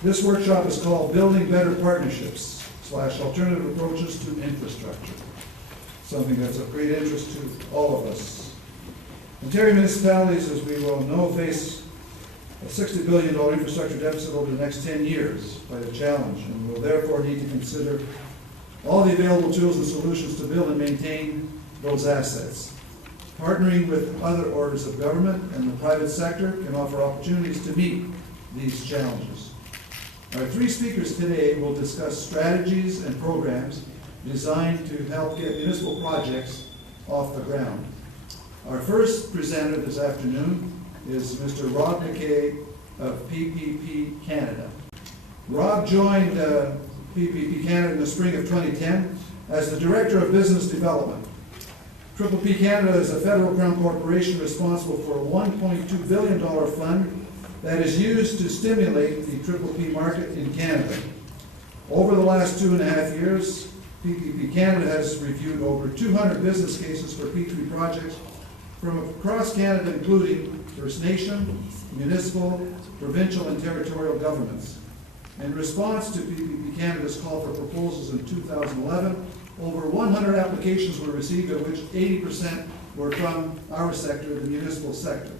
This workshop is called Building Better Partnerships / Alternative Approaches to Infrastructure, something that's of great interest to all of us. Ontario municipalities, as we well know, face a $60 billion infrastructure deficit over the next 10 years, quite a challenge, and will therefore need to consider all the available tools and solutions to build and maintain those assets. Partnering with other orders of government and the private sector can offer opportunities to meet these challenges. Our three speakers today will discuss strategies and programs designed to help get municipal projects off the ground. Our first presenter this afternoon is Mr. Rob McKay of PPP Canada. Rob joined PPP Canada in the spring of 2010 as the Director of Business Development. PPP Canada is a federal crown corporation responsible for a $1.2 billion fund that is used to stimulate the PPP market in Canada. Over the last 2.5 years, PPP Canada has reviewed over 200 business cases for P3 projects from across Canada, including First Nation, municipal, provincial, and territorial governments. In response to PPP Canada's call for proposals in 2011, over 100 applications were received, of which 80% were from our sector, the municipal sector.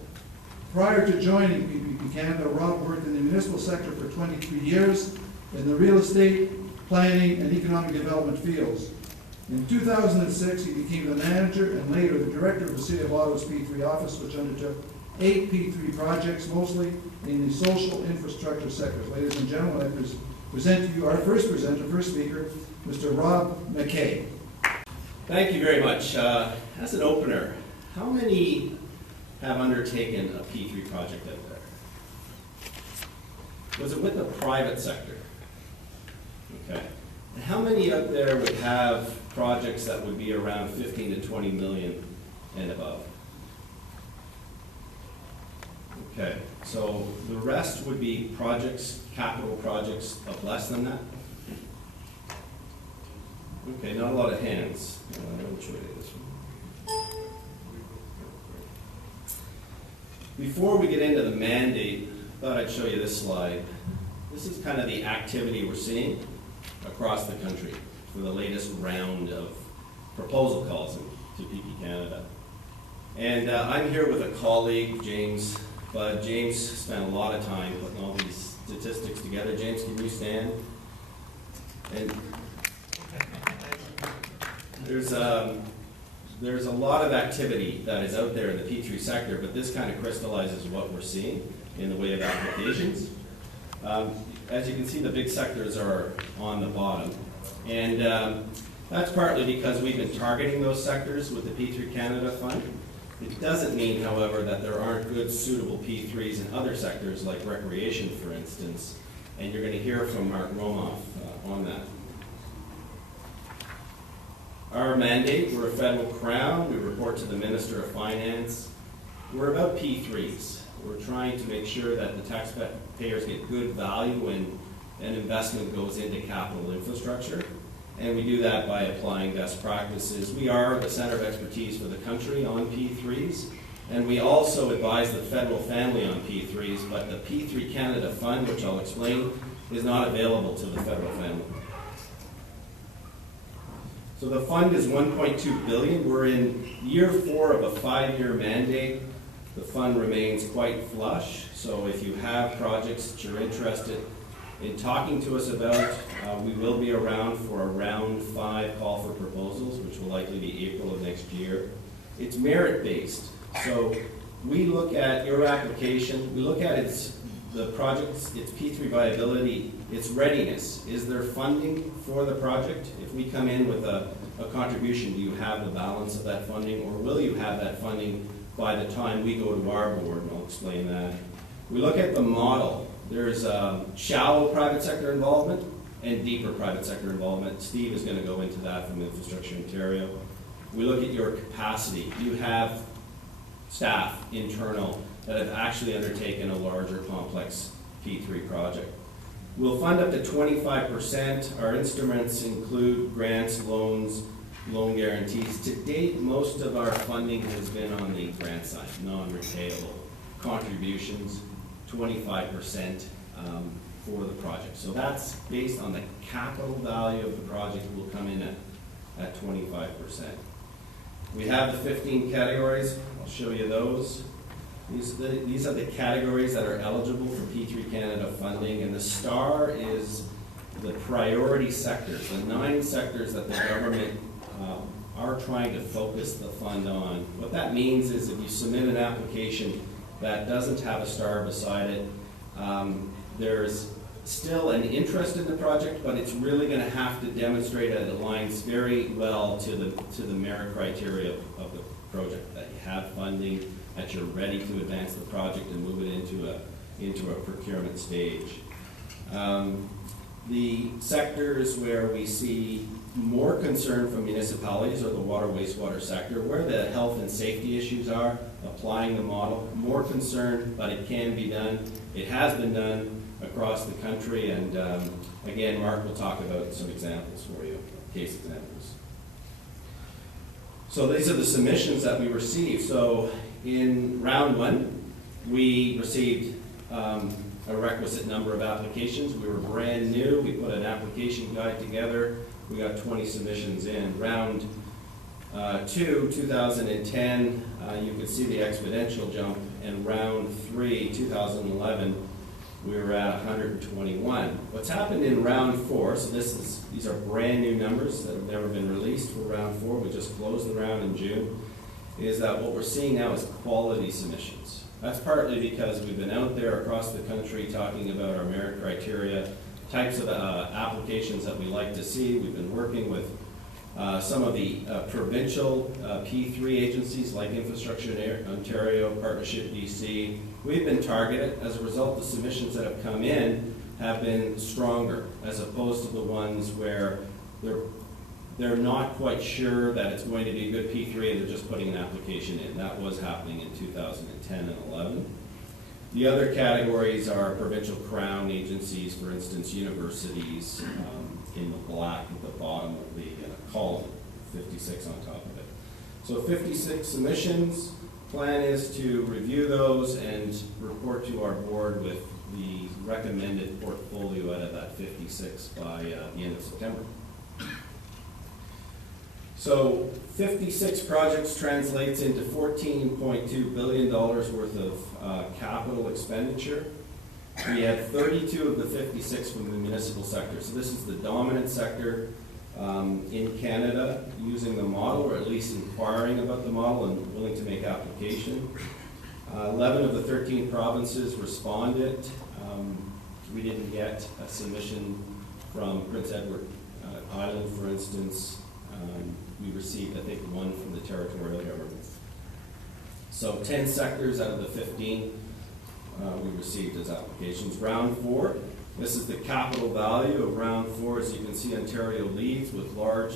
Prior to joining PPP Canada, Rob worked in the municipal sector for 23 years in the real estate, planning, and economic development fields. In 2006, he became the manager and later the director of the City of Ottawa's P3 office, which undertook 8 P3 projects, mostly in the social infrastructure sectors. Ladies and gentlemen, I present to you our first speaker, Mr. Rob McKay. Thank you very much. As an opener, how many have undertaken a P3 project out there? Was it with the private sector? Okay. And how many out there would have projects that would be around 15 to 20 million and above? Okay, so the rest would be projects, capital projects of less than that? Okay, not a lot of hands. Which way is this one? Before we get into the mandate, I thought I'd show you this slide. This is kind of the activity we're seeing across the country for the latest round of proposal calls to PP Canada. And I'm here with a colleague, James. But James spent a lot of time putting all these statistics together. James, can you stand? And there's a lot of activity that is out there in the P3 sector, but this kind of crystallizes what we're seeing in the way of applications. As you can see, the big sectors are on the bottom. And that's partly because we've been targeting those sectors with the P3 Canada Fund. It doesn't mean, however, that there aren't good, suitable P3s in other sectors, like recreation, for instance, and you're going to hear from Mark Romoff on that. Our mandate, we're a federal crown, we report to the Minister of Finance. We're about P3s. We're trying to make sure that the taxpayers get good value when an investment goes into capital infrastructure. And we do that by applying best practices. We are the center of expertise for the country on P3s, and we also advise the federal family on P3s, but the P3 Canada Fund, which I'll explain, is not available to the federal family. So the fund is $1.2 billion. We're in year 4 of a 5-year mandate. The fund remains quite flush, so if you have projects that you're interested in talking to us about, we will be around for a round 5 call for proposals, which will likely be April of next year. It's merit-based, so we look at your application, we look at the project's, its P3 viability, its readiness. Is there funding for the project? If we come in with a contribution, do you have the balance of that funding, or will you have that funding by the time we go to our board, and I'll explain that. We look at the model. There's shallow private sector involvement and deeper private sector involvement. Steve is going to go into that from Infrastructure Ontario. We look at your capacity. Do you have staff, internal, that have actually undertaken a larger complex P3 project? We'll fund up to 25%. Our instruments include grants, loans, loan guarantees. To date, most of our funding has been on the grant side, non-repayable. Contributions, 25%. for the project. So that's based on the capital value of the project will come in at 25%. We have the 15 categories. I'll show you those. These are the categories that are eligible for P3 Canada funding, and the star is the priority sectors, the 9 sectors that the government are trying to focus the fund on. What that means is if you submit an application that doesn't have a star beside it, there's still an interest in the project, but it's really going to have to demonstrate that it aligns very well to the merit criteria of the project, that you have funding, that you're ready to advance the project and move it into a procurement stage. The sectors where we see more concern from municipalities are the water wastewater sector, where the health and safety issues are, applying the model. More concern, but it can be done. It has been done across the country, and again, Mark will talk about some examples for you, case examples. So these are the submissions that we received. So in round 1, we received a requisite number of applications. We were brand new. We put an application guide together. We got 20 submissions in. Round 2, 2010, you could see the exponential jump. And round 3, 2011, we were at 121. What's happened in round 4, so these are brand new numbers that have never been released for round 4. We just closed the round in June. Is that what we're seeing now is quality submissions. That's partly because we've been out there across the country talking about our merit criteria, types of applications that we like to see. We've been working with some of the provincial P3 agencies like Infrastructure Ontario, Partnership BC. We've been targeted. As a result, the submissions that have come in have been stronger, as opposed to the ones where they're not quite sure that it's going to be a good P3 and they're just putting an application in. That was happening in 2010 and 11. The other categories are provincial crown agencies, for instance, universities, in the black at the bottom of the column, 56 on top of it. So 56 submissions. Plan is to review those and report to our board with the recommended portfolio out of that 56 by the end of September. So 56 projects translates into $14.2 billion worth of capital expenditure. We had 32 of the 56 from the municipal sector. So this is the dominant sector in Canada using the model, or at least inquiring about the model and willing to make application. 11 of the 13 provinces responded. We didn't get a submission from Prince Edward Island, for instance. We received, I think, 1 from the territorial government. So 10 sectors out of the 15 we received as applications. Round 4, this is the capital value of round 4. As you can see, Ontario leads with large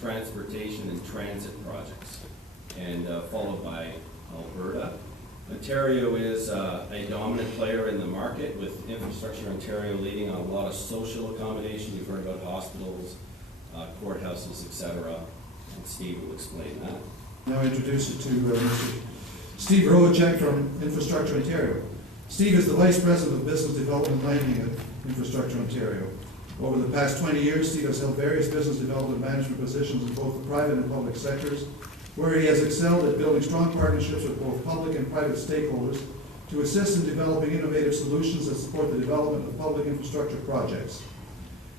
transportation and transit projects, and followed by Alberta. Ontario is a dominant player in the market, with Infrastructure Ontario leading on a lot of social accommodation. You've heard about hospitals, courthouses, etc. And Steve will explain that. Now introduce you to Mr. Steve Rohacek from Infrastructure Ontario. Steve is the Vice President of Business Development Lending at Infrastructure Ontario. Over the past 20 years, Steve has held various business development management positions in both the private and public sectors, where he has excelled at building strong partnerships with both public and private stakeholders to assist in developing innovative solutions that support the development of public infrastructure projects.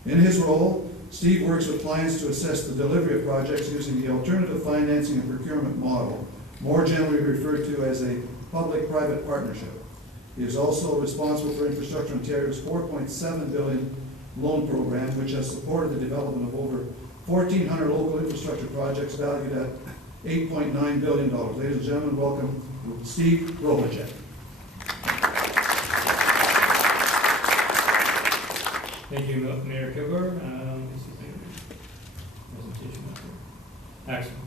In his role, Steve works with clients to assess the delivery of projects using the alternative financing and procurement model, more generally referred to as a public-private partnership. He is also responsible for Infrastructure Ontario's $4.7 billion loan program, which has supported the development of over 1,400 local infrastructure projects valued at $8.9 billion. Ladies and gentlemen, welcome Steve Rohacek. Thank you, Mayor Kilgore. Presentation up here. Excellent.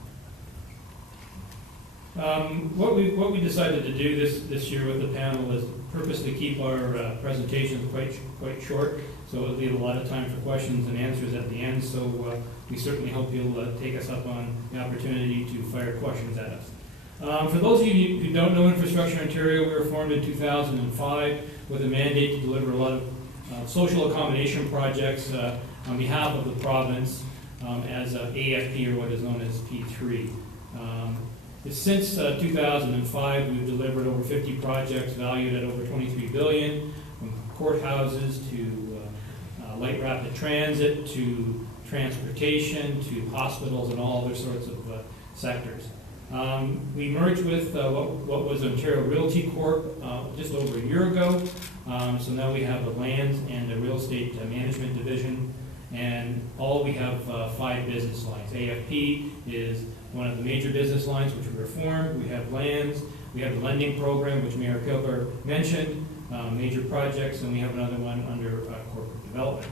What we decided to do this year with the panel is purposely keep our presentations quite short, so it'll leave a lot of time for questions and answers at the end. So we certainly hope you'll take us up on the opportunity to fire questions at us. For those of you who don't know Infrastructure Ontario, we were formed in 2005 with a mandate to deliver a lot of social accommodation projects on behalf of the province as AFP, or what is known as P3. Since 2005, we've delivered over 50 projects valued at over $23 billion, from courthouses to light rapid transit to transportation to hospitals and all other sorts of sectors. We merged with what was Ontario Realty Corp. Just over a year ago. So now we have a lands and a real estate management division, and we have 5 business lines. AFP is one of the major business lines which we reformed. We have lands, we have the lending program, which Mayor Kilber mentioned, major projects, and we have another one under corporate development.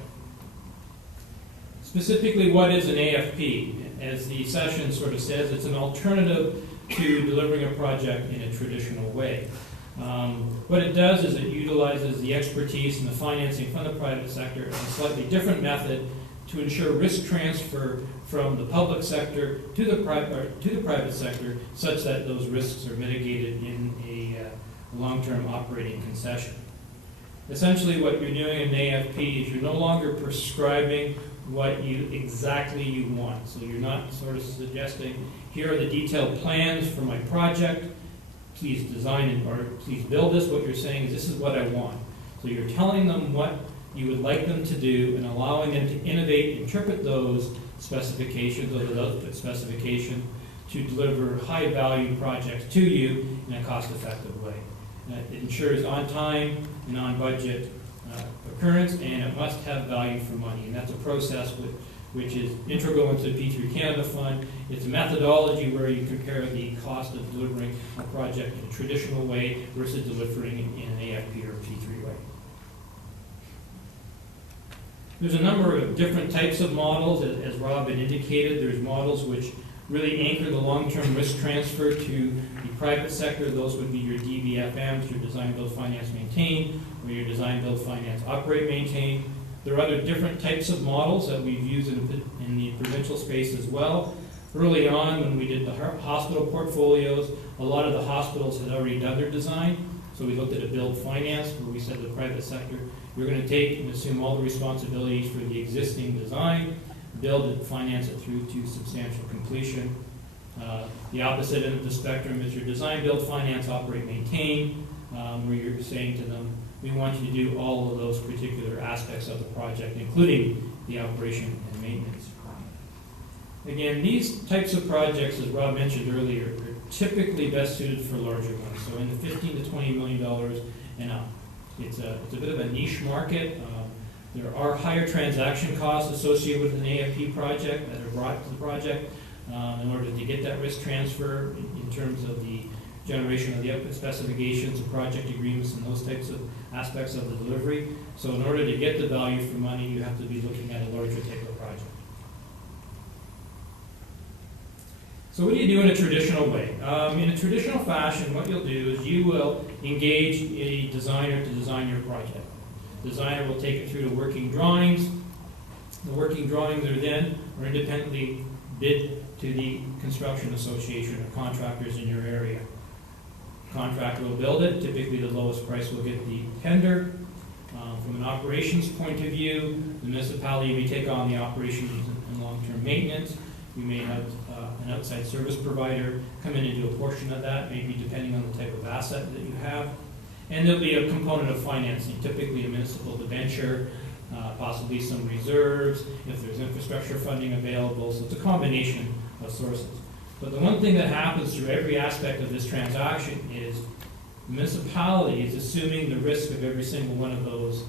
Specifically, what is an AFP? As the session sort of says, it's an alternative to delivering a project in a traditional way. What it does is it utilizes the expertise and the financing from the private sector in a slightly different method to ensure risk transfer from the public sector to the private sector, such that those risks are mitigated in a long-term operating concession. Essentially, what you're doing in AFP is you're no longer prescribing what exactly you want. So you're not sort of suggesting, here are the detailed plans for my project, please design it, or please build this. What you're saying is, this is what I want. So you're telling them what you would like them to do and allowing them to innovate, interpret those specifications, or the output specification, to deliver high-value projects to you in a cost-effective way. It ensures on time and on budget occurrence, and it must have value for money. And that's a process which is integral into the P3 Canada Fund. It's a methodology where you compare the cost of delivering a project in a traditional way versus delivering it in an AFP or P3 way. There's a number of different types of models, as Rob had indicated. There's models which really anchor the long-term risk transfer to the private sector. Those would be your DBFMs, your design, build, finance, maintain, or your design, build, finance, operate, maintain. There are other different types of models that we've used in the provincial space as well. Early on, when we did the hospital portfolios, a lot of the hospitals had already done their design. So we looked at a build finance, where we said to the private sector, you're going to take and assume all the responsibilities for the existing design, build it, finance it through to substantial completion. The opposite end of the spectrum is your design, build, finance, operate, maintain, where you're saying to them, we want you to do all of those particular aspects of the project, including the operation and maintenance. Again, these types of projects, as Rob mentioned earlier, are typically best suited for larger ones, so in the $15 to $20 million and up. It's a bit of a niche market. There are higher transaction costs associated with an AFP project that are brought to the project in order to get that risk transfer in terms of the generation of the output specifications, the project agreements, and those types of aspects of the delivery. So in order to get the value for money, you have to be looking at a larger type of project. So what do you do in a traditional way? In a traditional fashion, what you'll do is you will engage a designer to design your project. The designer will take it through to working drawings. The working drawings are independently bid to the construction association or contractors in your area. Contractor will build it. Typically, the lowest price will get the tender. From an operations point of view, the municipality may take on the operations and long-term maintenance. You may have an outside service provider come in and do a portion of that, maybe depending on the type of asset that you have. And there'll be a component of financing, typically a municipal debenture, possibly some reserves, if there's infrastructure funding available. So it's a combination of sources. But the one thing that happens through every aspect of this transaction is the municipality is assuming the risk of every single one of those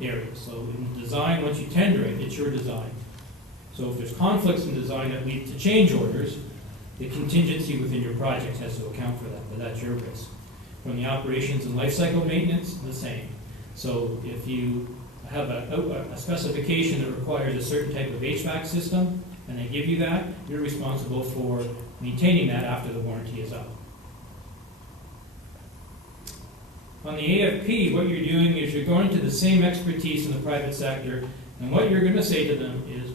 areas. So in design, once you tender it, it's your design. So if there's conflicts in design that lead to change orders, the contingency within your project has to account for that, but that's your risk. From the operations and life cycle maintenance, the same. So if you have a specification that requires a certain type of HVAC system, and they give you that, you're responsible for maintaining that after the warranty is up. On the AFP, what you're doing is you're going to the same expertise in the private sector, and what you're going to say to them is,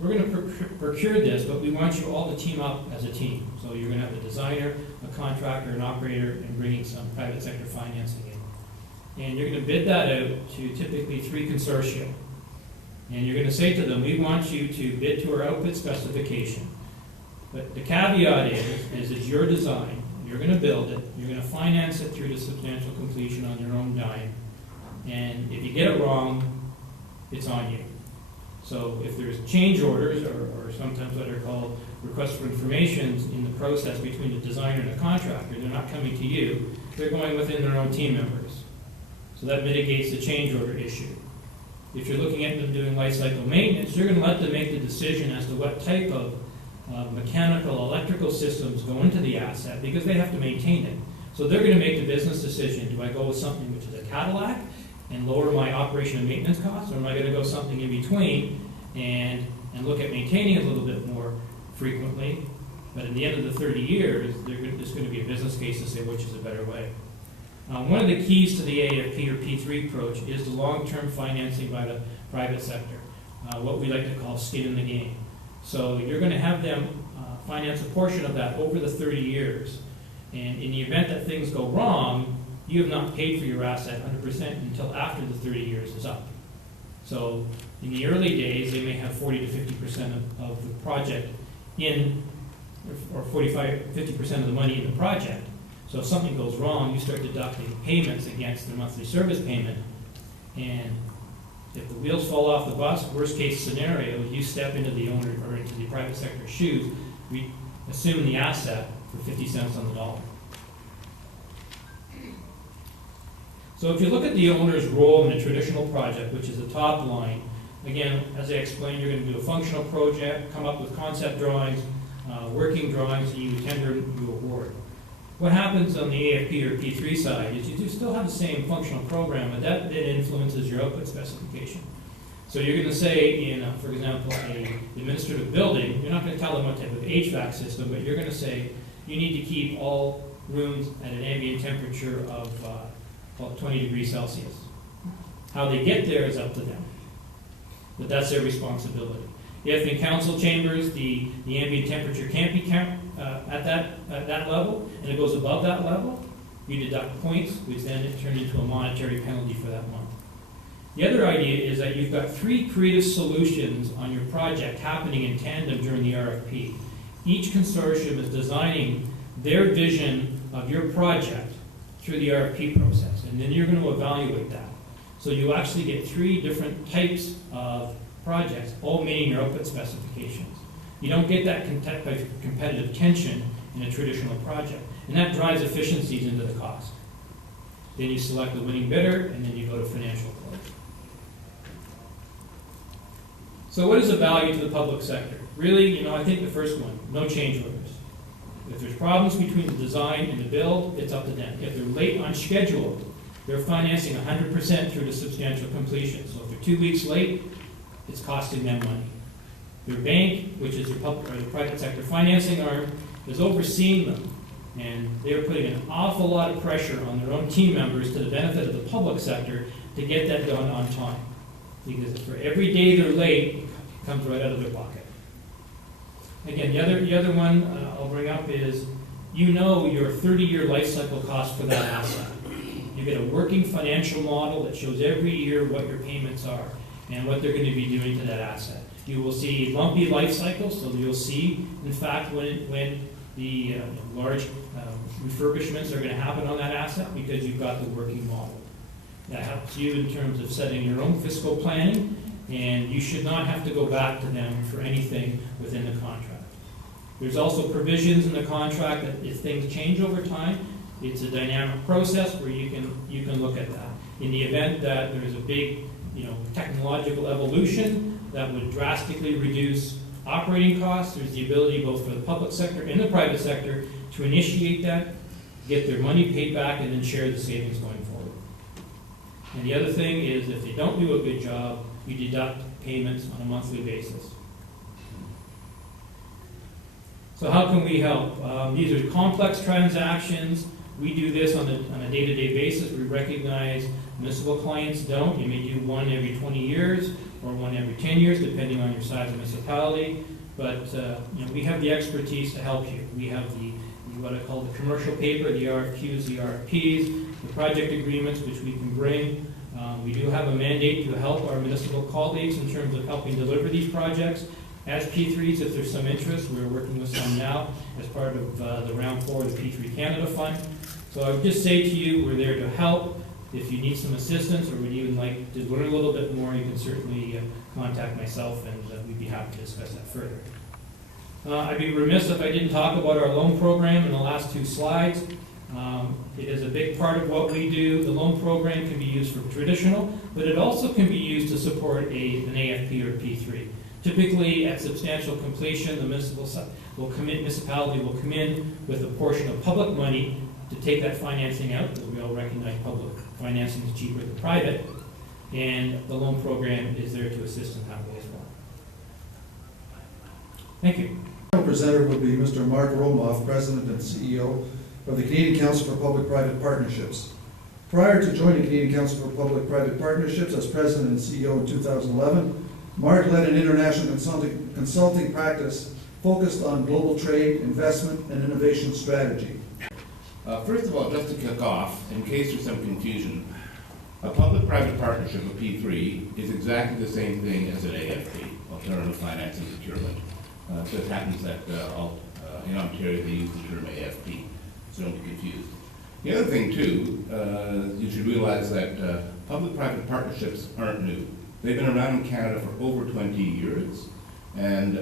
we're going to procure this, but we want you all to team up as a team. So you're going to have a designer, a contractor, an operator, and bringing some private sector financing in. and you're going to bid that out to typically 3 consortia. And you're going to say to them, we want you to bid to our output specification. But the caveat is it's your design, you're going to build it, you're going to finance it through to substantial completion on your own dime. And if you get it wrong, it's on you. So if there's change orders, or sometimes what are called requests for information in the process between the designer and the contractor, they're not coming to you, they're going within their own team members. So that mitigates the change order issue. If you're looking at them doing life cycle maintenance, you're going to let them make the decision as to what type of mechanical, electrical systems go into the asset, because they have to maintain it. So they're going to make the business decision, do I go with something which is a Cadillac and lower my operation and maintenance costs, or am I going to go something in between and look at maintaining it a little bit more frequently? But at the end of the 30 years, there's going to be a business case to say which is a better way. One of the keys to the AFP or P3 approach is the long-term financing by the private sector, what we like to call skin in the game. So you're going to have them finance a portion of that over the 30 years. And in the event that things go wrong, you have not paid for your asset 100% until after the 30 years is up. So in the early days, they may have 40 to 50% of the project in, or 50% of the money in the project. So if something goes wrong, you start deducting payments against the monthly service payment. And if the wheels fall off the bus, worst case scenario, you step into the owner or into the private sector's shoes, we assume the asset for 50 cents on the dollar. So if you look at the owner's role in a traditional project, which is the top line, again, as I explained, you're going to do a functional project, come up with concept drawings, working drawings, and you tender and you award. What happens on the AFP or P3 side is you do still have the same functional program, but that influences your output specification. So you're going to say in, for example, an administrative building, you're not going to tell them what type of HVAC system, but you're going to say you need to keep all rooms at an ambient temperature of about 20 degrees Celsius. How they get there is up to them, but that's their responsibility. If in council chambers the ambient temperature can't be at that level, and it goes above that level, you deduct points, which then turn into a monetary penalty for that month. The other idea is that you've got 3 creative solutions on your project happening in tandem during the RFP. Each consortium is designing their vision of your project through the RFP process, and then you're going to evaluate that. So you actually get 3 different types of projects, all meeting your output specifications. You don't get that competitive tension in a traditional project, and that drives efficiencies into the cost. Then you select the winning bidder, and then you go to financial close. So what is the value to the public sector? Really, I think the first one, no change orders. If there's problems between the design and the build, it's up to them. If they're late on schedule, they're financing 100% through to substantial completion. So if they're 2 weeks late, it's costing them money. Their bank, which is the private sector financing arm, is overseeing them, and they're putting an awful lot of pressure on their own team members to the benefit of the public sector to get that done on time. Because for every day they're late, it comes right out of their pocket. Again, the other one I'll bring up is, your 30-year life cycle cost for that asset. You get a working financial model that shows every year what your payments are and what they're going to be doing to that asset. You will see lumpy life cycles, so you'll see, in fact, when the large refurbishments are going to happen on that asset, because you've got the working model. That helps you in terms of setting your own fiscal planning, and you should not have to go back to them for anything within the contract. There's also provisions in the contract that if things change over time, it's a dynamic process where you can look at that. In the event that there is a big technological evolution that would drastically reduce operating costs, there's the ability both for the public sector and the private sector to initiate that, get their money paid back, and then share the savings going forward. And the other thing is, if they don't do a good job, you deduct payments on a monthly basis. So how can we help? These are complex transactions. We do this on a day-to-day basis. We recognize municipal clients don't. You may do one every 20 years or one every 10 years, depending on your size of municipality. But we have the expertise to help you. We have what I call the commercial paper, the RFQs, the RFPs. the project agreements which we can bring. We do have a mandate to help our municipal colleagues in terms of helping deliver these projects. As P3s, if there's some interest, we're working with some now as part of the round 4 of the P3 Canada Fund. So I would just say to you, we're there to help. If you need some assistance or would even like to learn a little bit more, you can certainly contact myself and we'd be happy to discuss that further. I'd be remiss if I didn't talk about our loan program in the last 2 slides. It is a big part of what we do. The loan program can be used for traditional, but it also can be used to support an AFP or P3. Typically, at substantial completion, the municipality will come in with a portion of public money to take that financing out, because we all recognize public financing is cheaper than private, and the loan program is there to assist in that way as well. Thank you. Our presenter will be Mr. Mark Romoff, President and CEO of the Canadian Council for Public-Private Partnerships. Prior to joining Canadian Council for Public-Private Partnerships as President and CEO in 2011, Mark led an international consulting practice focused on global trade, investment, and innovation strategy. First of all, just to kick off, in case there's some confusion, a public-private partnership, a P3, is exactly the same thing as an AFP, Alternative Financing Procurement. It just happens that in Ontario they use the term AFP, so don't be confused. The other thing too, you should realize that public-private partnerships aren't new. They've been around in Canada for over 20 years, and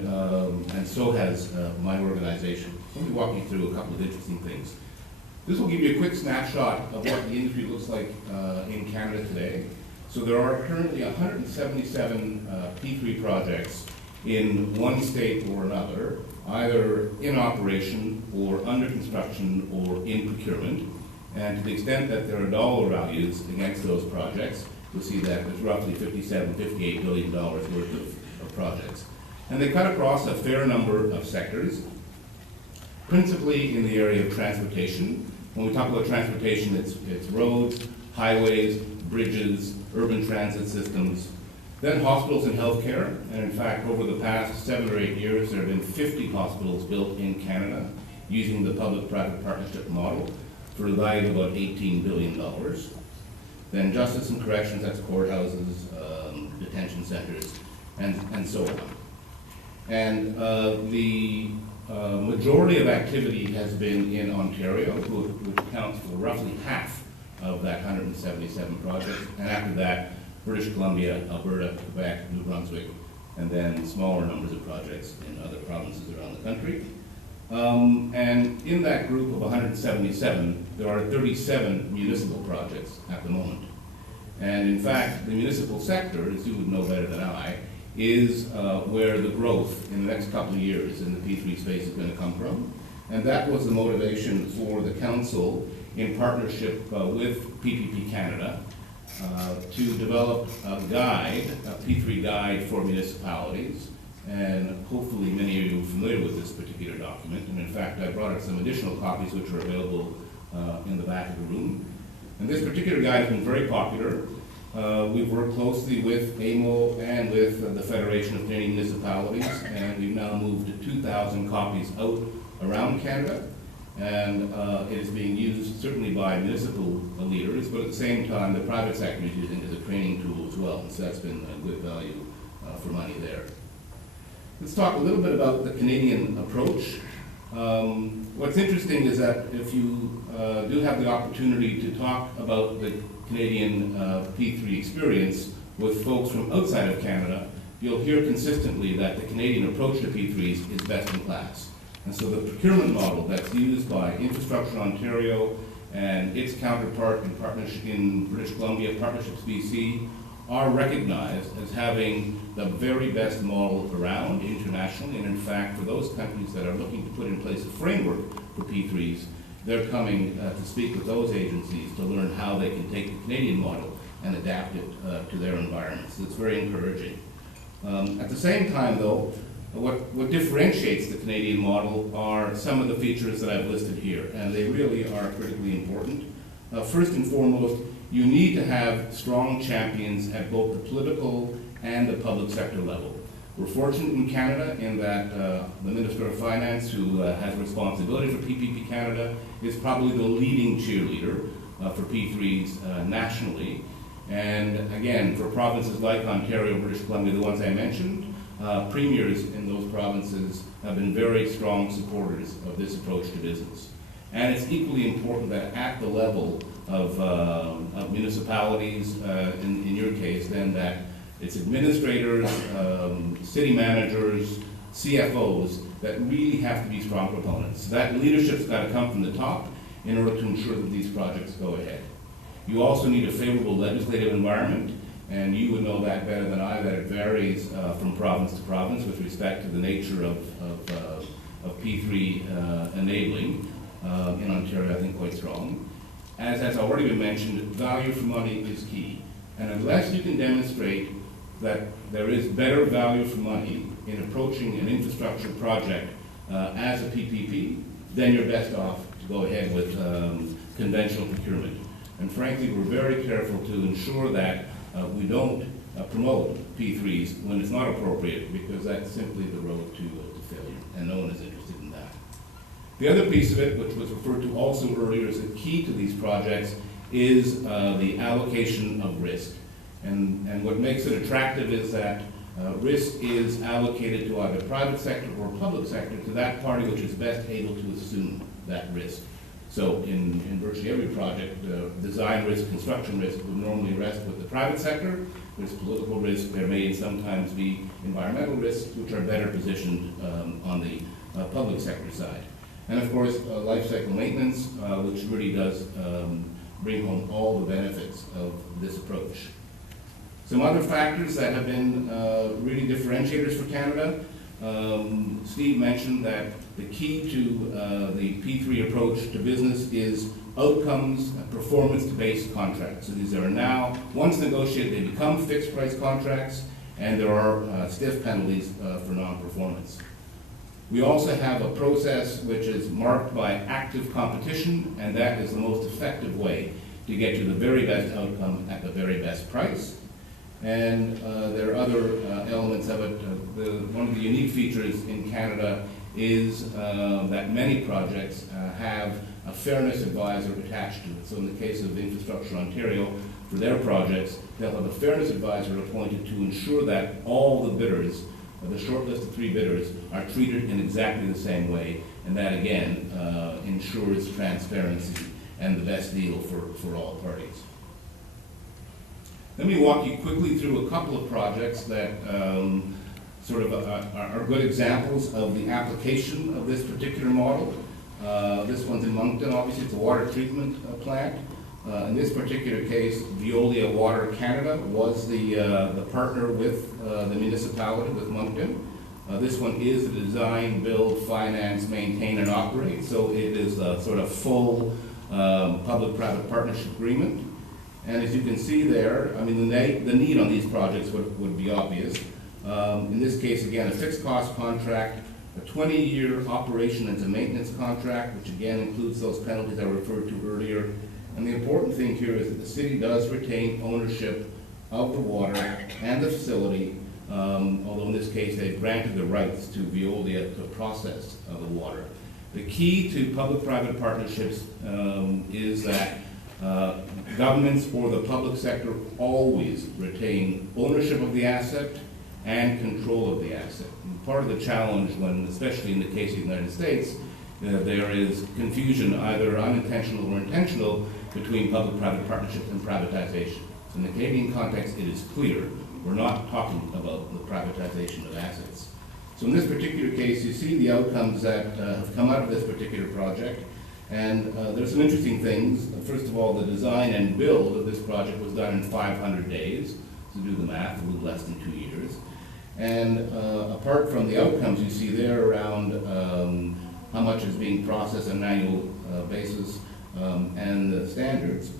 so has my organization. Let me walk you through a couple of interesting things. This will give you a quick snapshot of what the industry looks like in Canada today. So there are currently 177 P3 projects in one state or another, either in operation or under construction or in procurement. And to the extent that there are dollar values against those projects, you'll see that there's roughly $58 billion worth of projects. And they cut across a fair number of sectors, principally in the area of transportation. When we talk about transportation, it's roads, highways, bridges, urban transit systems, then hospitals and healthcare. And in fact, over the past 7 or 8 years, there have been 50 hospitals built in Canada using the public-private partnership model for a value of about $18 billion. Then justice and corrections, that's courthouses, detention centers, and so on. And the majority of activity has been in Ontario, which accounts for roughly half of that 177 projects. And after that, British Columbia, Alberta, Quebec, New Brunswick, and then smaller numbers of projects in other provinces around the country. And in that group of 177, there are 37 municipal projects at the moment. And in fact, the municipal sector, as you would know better than I, is where the growth in the next couple of years in the P3 space is going to come from. And that was the motivation for the Council, in partnership with PPP Canada, to develop a guide, a P3 guide for municipalities. And hopefully many of you are familiar with this particular document. And in fact, I brought out some additional copies which are available in the back of the room. And this particular guide has been very popular. We've worked closely with AMO and with the Federation of Canadian Municipalities, and we've now moved 2,000 copies out around Canada. And it is being used certainly by municipal leaders, but at the same time, the private sector is using it as a training tool as well. And so that's been a good value for money there. Let's talk a little bit about the Canadian approach. What's interesting is that if you do have the opportunity to talk about the Canadian P3 experience with folks from outside of Canada, you'll hear consistently that the Canadian approach to P3s is best in class. And so the procurement model that's used by Infrastructure Ontario and its counterpart in partnership in British Columbia, Partnerships BC, are recognized as having the very best model around internationally. And in fact, for those countries that are looking to put in place a framework for P3s, they're coming to speak with those agencies to learn how they can take the Canadian model and adapt it to their environments. So it's very encouraging. At the same time, though, what differentiates the Canadian model are some of the features that I've listed here, and they really are critically important. First and foremost, you need to have strong champions at both the political and the public sector level. We're fortunate in Canada in that the Minister of Finance, who has responsibility for PPP Canada, is probably the leading cheerleader for P3s nationally. And again, for provinces like Ontario, British Columbia, the ones I mentioned, premiers in those provinces have been very strong supporters of this approach to business. And it's equally important that at the level of municipalities, in your case, then that it's administrators, city managers, CFOs that really have to be strong proponents. That leadership's got to come from the top in order to ensure that these projects go ahead. You also need a favorable legislative environment, and you would know that better than I, that it varies from province to province with respect to the nature of P3 enabling. In Ontario, I think quite strong. As has already been mentioned, value for money is key. And unless you can demonstrate that there is better value for money in approaching an infrastructure project as a PPP, then you're best off to go ahead with conventional procurement. And frankly, we're very careful to ensure that we don't promote P3s when it's not appropriate, because that's simply the road to failure, and no one is interested in that. The other piece of it, which was referred to also earlier as the key to these projects, is the allocation of risk. And what makes it attractive is that risk is allocated to either private sector or public sector, to that party which is best able to assume that risk. So in virtually every project, design risk, construction risk would normally rest with the private sector. There's political risk. There may sometimes be environmental risks, which are better positioned on the public sector side. And of course, life cycle maintenance, which really does bring home all the benefits of this approach. Some other factors that have been really differentiators for Canada. Steve mentioned that the key to the P3 approach to business is outcomes, performance-based contracts. So these are now, once negotiated, they become fixed-price contracts, and there are stiff penalties for non-performance. We also have a process which is marked by active competition, and that is the most effective way to get you the very best outcome at the very best price. And there are other elements of it. One of the unique features in Canada is that many projects have a fairness advisor attached to it. So in the case of Infrastructure Ontario, for their projects, they'll have a fairness advisor appointed to ensure that all the bidders, the short list of 3 bidders, are treated in exactly the same way. And that, again, ensures transparency and the best deal for all parties. Let me walk you quickly through a couple of projects that sort of are good examples of the application of this particular model. This one's in Moncton, obviously. It's a water treatment plant. In this particular case, Veolia Water Canada was the partner with the municipality, with Moncton. This one is a design, build, finance, maintain, and operate. So it is a sort of full public-private partnership agreement. And as you can see there, I mean, the need on these projects would be obvious. In this case, again, a fixed cost contract, a 20-year operation and maintenance contract, which again includes those penalties I referred to earlier. And the important thing here is that the city does retain ownership of the water and the facility, although in this case they've granted the rights to Veolia to process the water. The key to public-private partnerships is that governments or the public sector always retain ownership of the asset and control of the asset. And part of the challenge when, especially in the case of the United States, there is confusion, either unintentional or intentional, between public-private partnerships and privatization. In the Canadian context, it is clear we're not talking about the privatization of assets. So in this particular case, you see the outcomes that have come out of this particular project. And there's some interesting things. First of all, the design and build of this project was done in 500 days. To do the math, a little less than 2 years. And apart from the outcomes you see there around how much is being processed on an annual basis and the standards,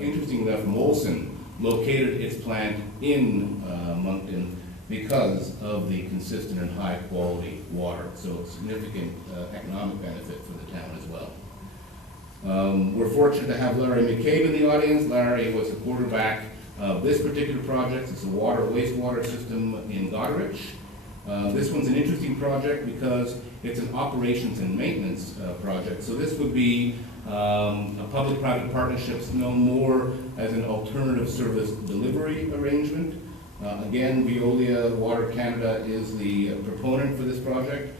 interestingly enough, Molson located its plant in Moncton because of the consistent and high quality water. So significant economic benefit for the town as well. We're fortunate to have Larry McCabe in the audience. Larry was the quarterback of this particular project. It's a wastewater system in Goderich. This one's an interesting project because it's an operations and maintenance project. So this would be a public-private partnerships no more as an alternative service delivery arrangement. Again, Veolia Water Canada is the proponent for this project.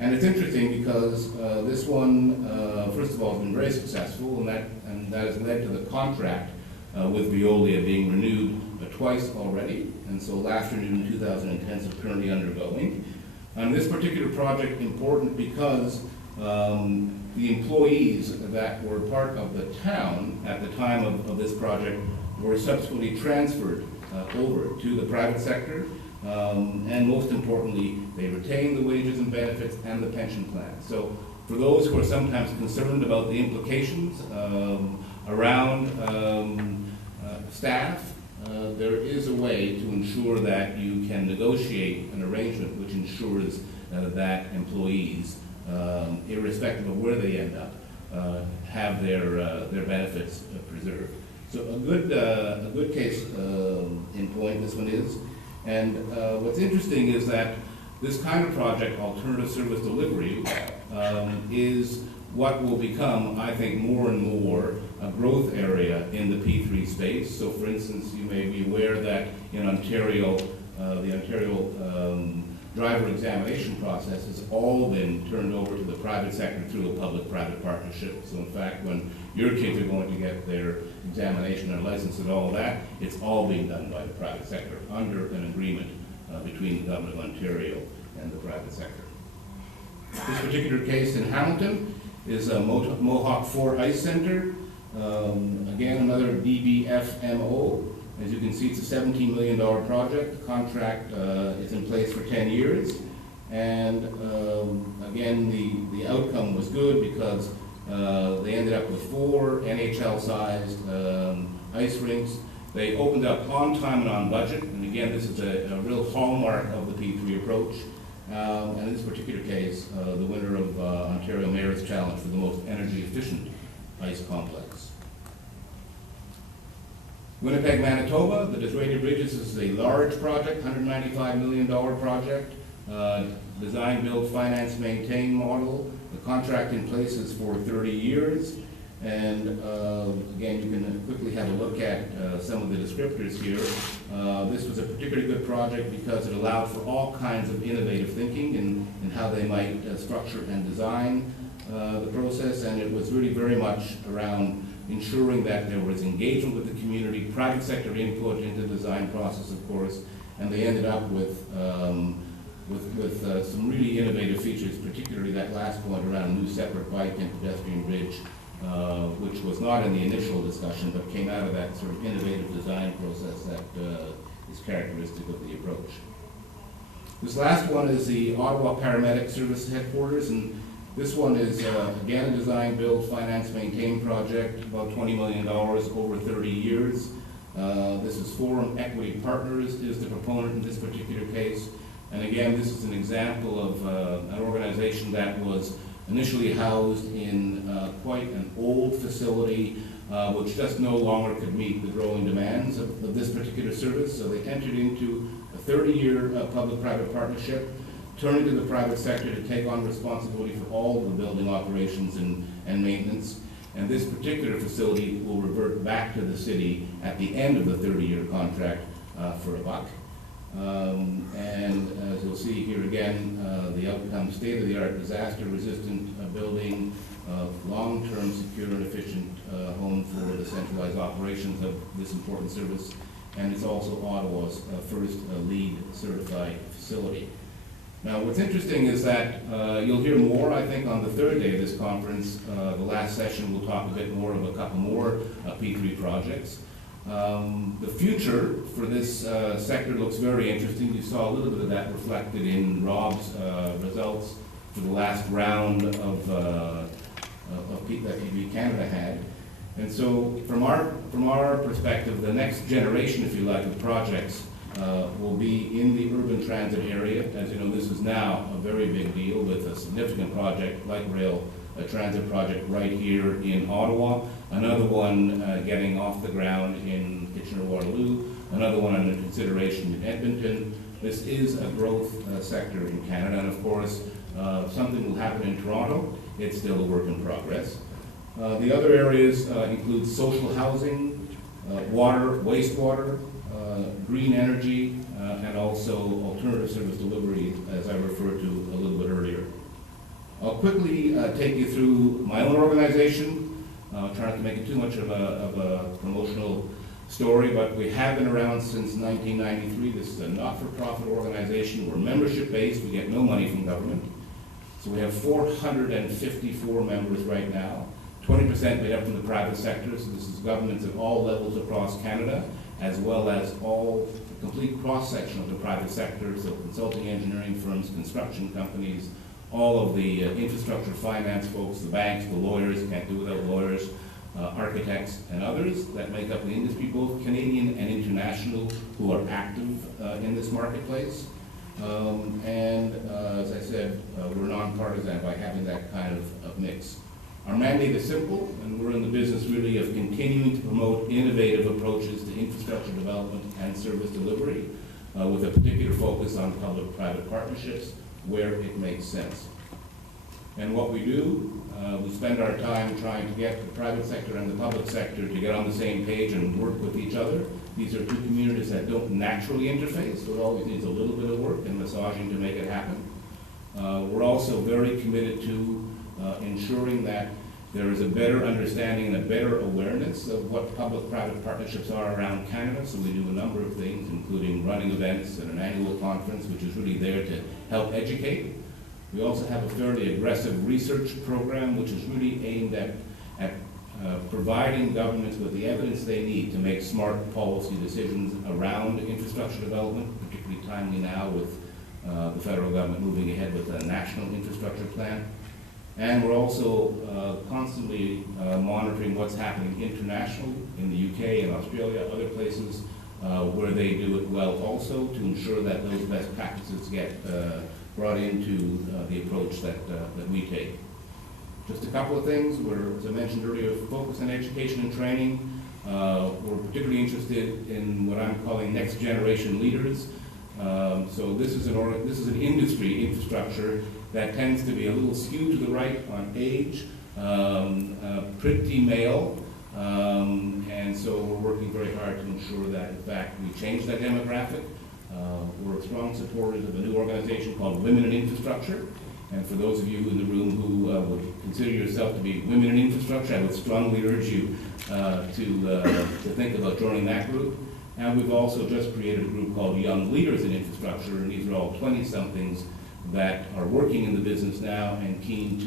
And it's interesting because this one, first of all, has been very successful, and that has led to the contract with Veolia being renewed twice already. And so last renewed in 2010, so currently undergoing. And this particular project important because the employees that were part of the town at the time of this project were subsequently transferred over to the private sector. And most importantly, they retain the wages and benefits and the pension plan. So for those who are sometimes concerned about the implications around staff, there is a way to ensure that you can negotiate an arrangement which ensures that employees, irrespective of where they end up, have their benefits preserved. So a good case in point this one is. And what's interesting is that this kind of project, alternative service delivery, is what will become, I think, more and more a growth area in the P3 space. So for instance, you may be aware that in Ontario, the Ontario driver examination process has all been turned over to the private sector through a public-private partnership. So in fact, when your kids are going to get their examination and license and all that, it's all being done by the private sector under an agreement between the Government of Ontario and the private sector. This particular case in Hamilton is a Mohawk 4 Ice Center. Again, another DBFMO. As you can see, it's a $17 million project. The contract is in place for 10 years. And again, the outcome was good because they ended up with 4 NHL-sized ice rinks. They opened up on time and on budget. And again, this is a real hallmark of the P3 approach. And in this particular case, the winner of Ontario Mayor's Challenge for the most energy-efficient ice complex. Winnipeg, Manitoba, the Disraeli Bridges is a large project, $195 million project. Design, build, finance, maintain model. The contract in place is for 30 years. And again, you can quickly have a look at some of the descriptors here. This was a particularly good project because it allowed for all kinds of innovative thinking in how they might structure and design the process. And it was really very much around ensuring that there was engagement with the community, private sector input into the design process, of course, and they ended up with some really innovative features, particularly that last point around a new separate bike and pedestrian bridge, which was not in the initial discussion, but came out of that sort of innovative design process that is characteristic of the approach. This last one is the Ottawa Paramedic Service Headquarters, and this one is, again, a design, build, finance, maintain project, about $20 million over 30 years. This is Forum Equity Partners is the proponent in this particular case. And again, this is an example of an organization that was initially housed in quite an old facility, which just no longer could meet the growing demands of this particular service. So they entered into a 30-year public-private partnership, turning to the private sector to take on responsibility for all the building operations and maintenance. And this particular facility will revert back to the city at the end of the 30-year contract for $1. And as you'll see here again, the outcome, state-of-the-art, disaster-resistant building, long-term, secure and efficient home for the centralized operations of this important service. And it's also Ottawa's first LEED certified facility. Now, what's interesting is that you'll hear more, I think, on the third day of this conference. The last session, we'll talk a bit more of a couple more P3 projects. The future for this sector looks very interesting. You saw a little bit of that reflected in Rob's results for the last round of that PB Canada had. And so from our perspective, the next generation, if you like, of projects will be in the urban transit area. As you know, this is now a very big deal with a significant project, light rail transit project right here in Ottawa. Another one getting off the ground in Kitchener-Waterloo. another one under consideration in Edmonton. This is a growth sector in Canada, and of course, something will happen in Toronto. It's still a work in progress. The other areas include social housing, water, wastewater, green energy, and also alternative service delivery, as I referred to a little bit earlier. I'll quickly take you through my own organization. Try not to make it too much of a promotional story, but we have been around since 1993. This is a not-for-profit organization. We're membership-based. We get no money from government. So we have 454 members right now. 20% made up from the private sector, so this is governments at all levels across Canada, as well as all the complete cross-section of the private sector, so consulting engineering firms, construction companies, all of the infrastructure finance folks, the banks, the lawyers, can't do without lawyers, architects, and others that make up the industry, both Canadian and international, who are active in this marketplace. As I said, we're nonpartisan by having that kind of mix. Our mandate is simple, and we're in the business really of continuing to promote innovative approaches to infrastructure development and service delivery, with a particular focus on public-private partnerships where it makes sense. And what we do, we spend our time trying to get the private sector and the public sector to get on the same page and work with each other. These are two communities that don't naturally interface, so it always needs a little bit of work and massaging to make it happen. We're also very committed to ensuring that there is a better understanding and a better awareness of what public-private partnerships are around Canada. So we do a number of things, including running events and an annual conference, which is really there to help educate. We also have a fairly aggressive research program, which is really aimed at providing governments with the evidence they need to make smart policy decisions around infrastructure development, particularly timely now with the federal government moving ahead with a national infrastructure plan. And we're also constantly monitoring what's happening internationally in the UK and Australia, other places where they do it well also, to ensure that those best practices get brought into the approach that we take. Just a couple of things. We're, as I mentioned earlier, focused on education and training. We're particularly interested in what I'm calling next generation leaders. So this is an industry infrastructure that tends to be a little skewed to the right on age, pretty male, and so we're working very hard to ensure that, in fact, we change that demographic. We're strong supporters of a new organization called Women in Infrastructure, and for those of you in the room who would consider yourself to be women in infrastructure, I would strongly urge you to think about joining that group. And we've also just created a group called Young Leaders in Infrastructure, and these are all 20-somethings that are working in the business now and keen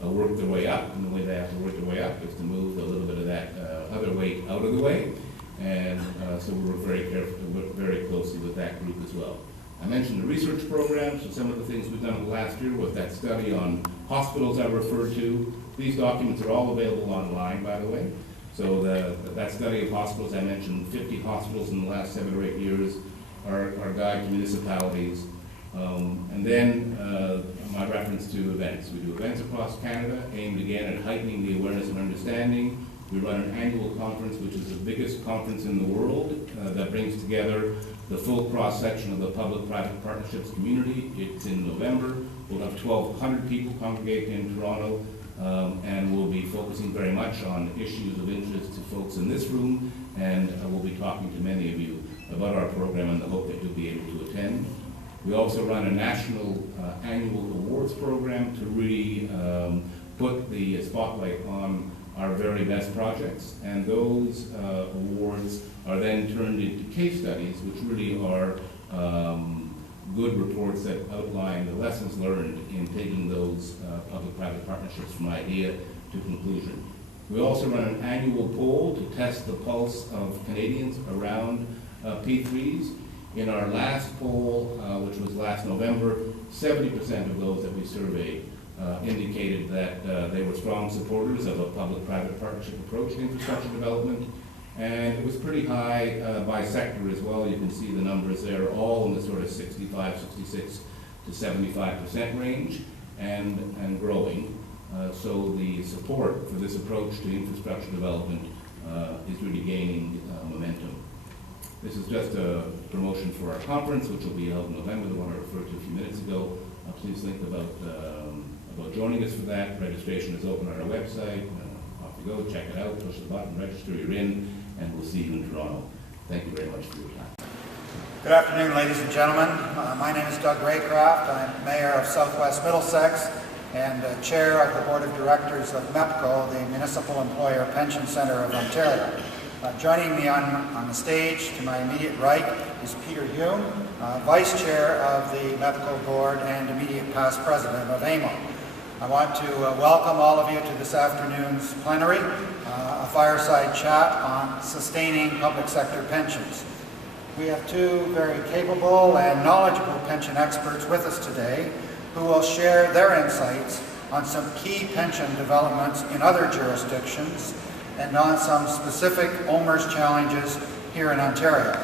to work their way up. And the way they have to work their way up is to move a little bit of that other weight out of the way. And so we work very carefully, work very closely with that group as well. I mentioned the research program, so some of the things we've done in the last year was that study on hospitals I referred to. These documents are all available online, by the way. So that study of hospitals, I mentioned 50 hospitals in the last 7 or 8 years, our guide to municipalities. And then my reference to events. We do events across Canada aimed again at heightening the awareness and understanding. We run an annual conference, which is the biggest conference in the world that brings together the full cross-section of the public-private partnerships community. It's in November. We'll have 1,200 people congregate in Toronto, and we'll be focusing very much on issues of interest to folks in this room, and we'll be talking to many of you about our program in the hope that you'll be able to attend. We also run a national annual awards program to really put the spotlight on our very best projects, and those awards are then turned into case studies, which really are good reports that outline the lessons learned in taking those public-private partnerships from idea to conclusion. We also run an annual poll to test the pulse of Canadians around P3s. In our last poll, which was last November, 70% of those that we surveyed indicated that they were strong supporters of a public-private partnership approach to infrastructure development. And it was pretty high by sector as well. You can see the numbers there, all in the sort of 65, 66 to 75% range, and growing. So the support for this approach to infrastructure development is really gaining momentum. This is just a promotion for our conference, which will be held in November, the one I referred to a few minutes ago. Please think about joining us for that. Registration is open on our website. Off you go, check it out, push the button, register, you're in, and we'll see you in Toronto. Thank you very much for your time. Good afternoon, ladies and gentlemen. My name is Doug Raycraft. I'm Mayor of Southwest Middlesex and Chair of the Board of Directors of MEPCO, the Municipal Employer Pension Centre of Ontario. Joining me on the stage to my immediate right is Peter Hume, Vice Chair of the MEPCO Board and immediate past President of AMO. I want to welcome all of you to this afternoon's plenary, a fireside chat on sustaining public sector pensions. We have two very capable and knowledgeable pension experts with us today who will share their insights on some key pension developments in other jurisdictions and on some specific OMERS challenges here in Ontario.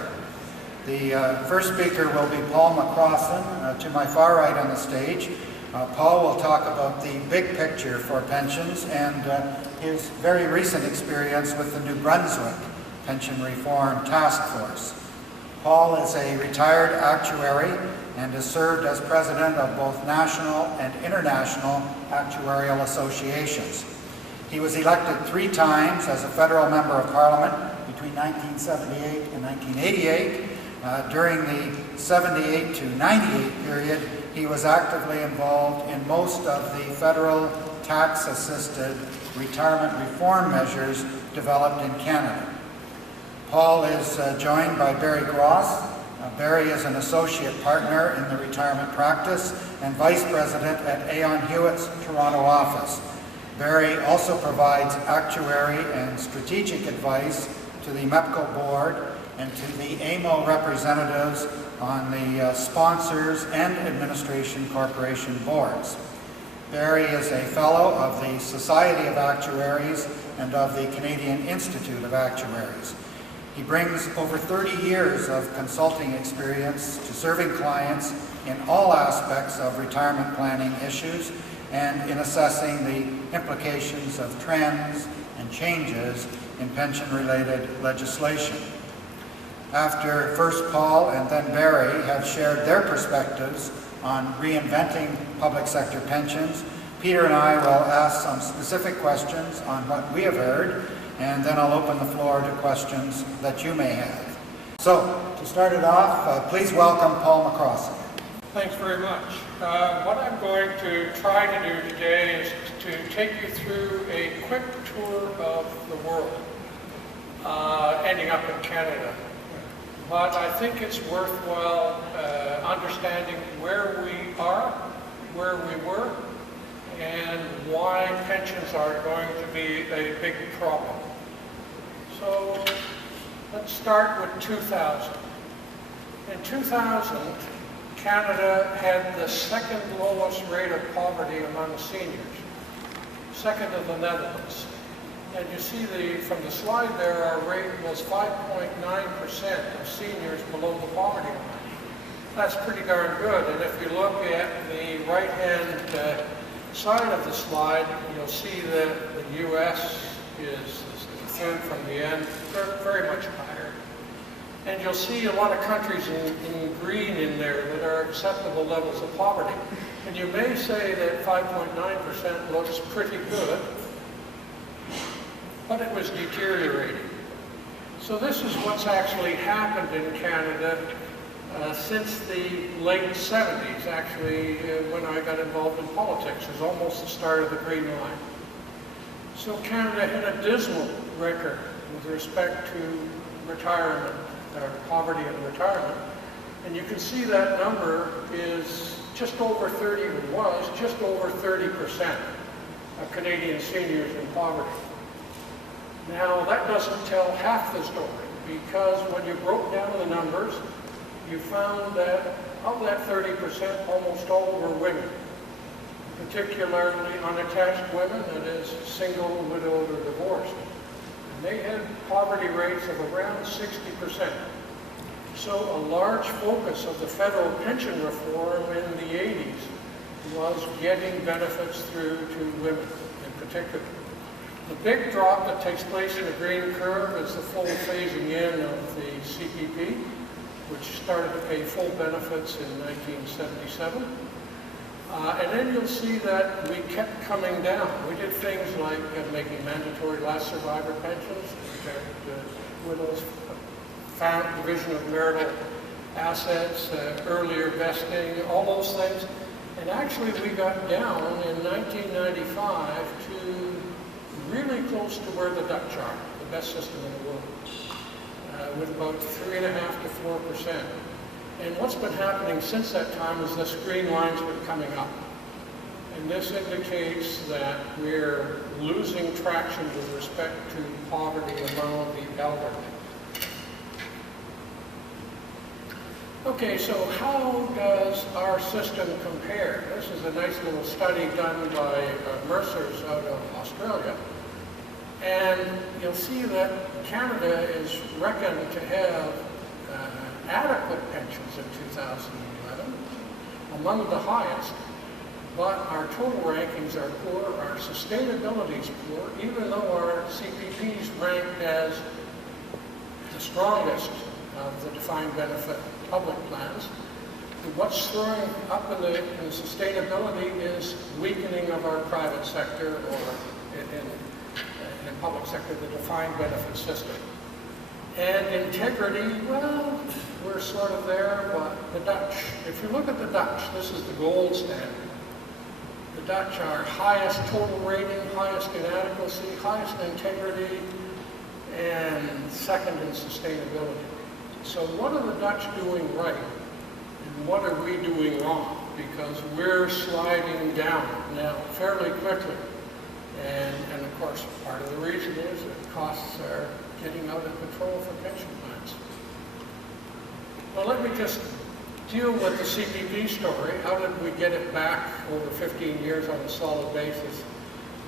The first speaker will be Paul McCrossan, to my far right on the stage. Paul will talk about the big picture for pensions and his very recent experience with the New Brunswick Pension Reform Task Force. Paul is a retired actuary and has served as president of both national and international actuarial associations. He was elected 3 times as a federal member of parliament between 1978 and 1988. During the 78 to 98 period, he was actively involved in most of the federal tax-assisted retirement reform measures developed in Canada. Paul is joined by Barry Gross. Barry is an associate partner in the retirement practice and vice president at Aon Hewitt's Toronto office. Barry also provides actuary and strategic advice to the MEPCO board and to the AMO representatives on the sponsors and administration corporation boards. Barry is a fellow of the Society of Actuaries and of the Canadian Institute of Actuaries. He brings over 30 years of consulting experience to serving clients in all aspects of retirement planning issues and in assessing the implications of trends and changes in pension-related legislation. After first Paul and then Barry have shared their perspectives on reinventing public sector pensions, Peter and I will ask some specific questions on what we have heard, and then I'll open the floor to questions that you may have. So, to start it off, please welcome Paul McCrossan. Thanks very much. What I'm going to try to do today is to take you through a quick tour of the world, ending up in Canada. But I think it's worthwhile understanding where we are, where we were, and why pensions are going to be a big problem. So let's start with 2000. In 2000, Canada had the second lowest rate of poverty among seniors, second to the Netherlands. And you see from the slide there, our rate was 5.9% of seniors below the poverty line. That's pretty darn good. And if you look at the right-hand side of the slide, you'll see that the U.S. is the third from the end, very much higher. And you'll see a lot of countries in green in there that are acceptable levels of poverty. And you may say that 5.9% looks pretty good, but it was deteriorating. So this is what's actually happened in Canada since the late 70s, actually, when I got involved in politics. It was almost the start of the Green Line. So Canada had a dismal record with respect to retirement, poverty and retirement. And you can see that number is just over 30% of Canadian seniors in poverty. Now, that doesn't tell half the story, because when you broke down the numbers, you found that of that 30%, almost all were women, particularly unattached women, that is, single, widowed, or divorced. And they had poverty rates of around 60%. So a large focus of the federal pension reform in the 80s was getting benefits through to women in particular. The big drop that takes place in the green curve is the full phasing in of the CPP, which started to pay full benefits in 1977. And then you'll see that we kept coming down. We did things like making mandatory last survivor pensions, widows, division of marital assets, earlier vesting, all those things. And actually we got down in 1995 to really close to where the Dutch are, the best system in the world, with about 3.5% to 4%. And what's been happening since that time is this green line's been coming up. And this indicates that we're losing traction with respect to poverty among the elderly. Okay, so how does our system compare? This is a nice little study done by Mercer's out of Australia. And you'll see that Canada is reckoned to have adequate pensions in 2011, among the highest, but our total rankings are poor, our sustainability is poor, even though our CPP is ranked as the strongest of the defined benefit public plans. What's throwing up in the sustainability is weakening of our private sector or in public sector, the defined benefit system. And integrity, well, we're sort of there, but the Dutch, if you look at the Dutch, this is the gold standard. The Dutch are highest total rating, highest inadequacy, highest integrity, and second in sustainability. So what are the Dutch doing right, and what are we doing wrong? Because we're sliding down now fairly quickly. And of course, part of the reason is that costs are getting out of control for pension plans. Well, let me just deal with the CPP story. How did we get it back over 15 years on a solid basis?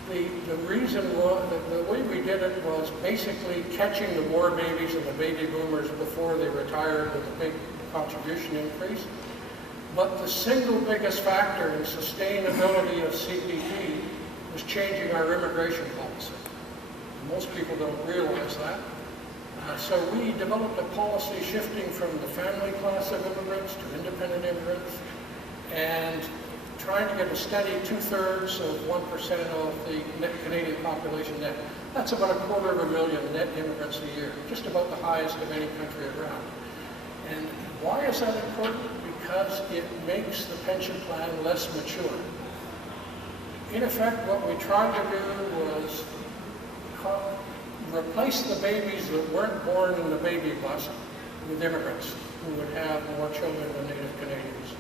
The reason was, the way we did it was basically catching the war babies and the baby boomers before they retired with a big contribution increase. But the single biggest factor in sustainability of CPP was changing our immigration policy. Most people don't realize that. So we developed a policy shifting from the family class of immigrants to independent immigrants, and trying to get a steady 2/3 of 1% of the net Canadian population net. That's about 250,000 net immigrants a year, just about the highest of any country around. And why is that important? Because it makes the pension plan less mature. In effect, what we tried to do was replace the babies that weren't born in the baby bus with immigrants who would have more children than Native Canadians.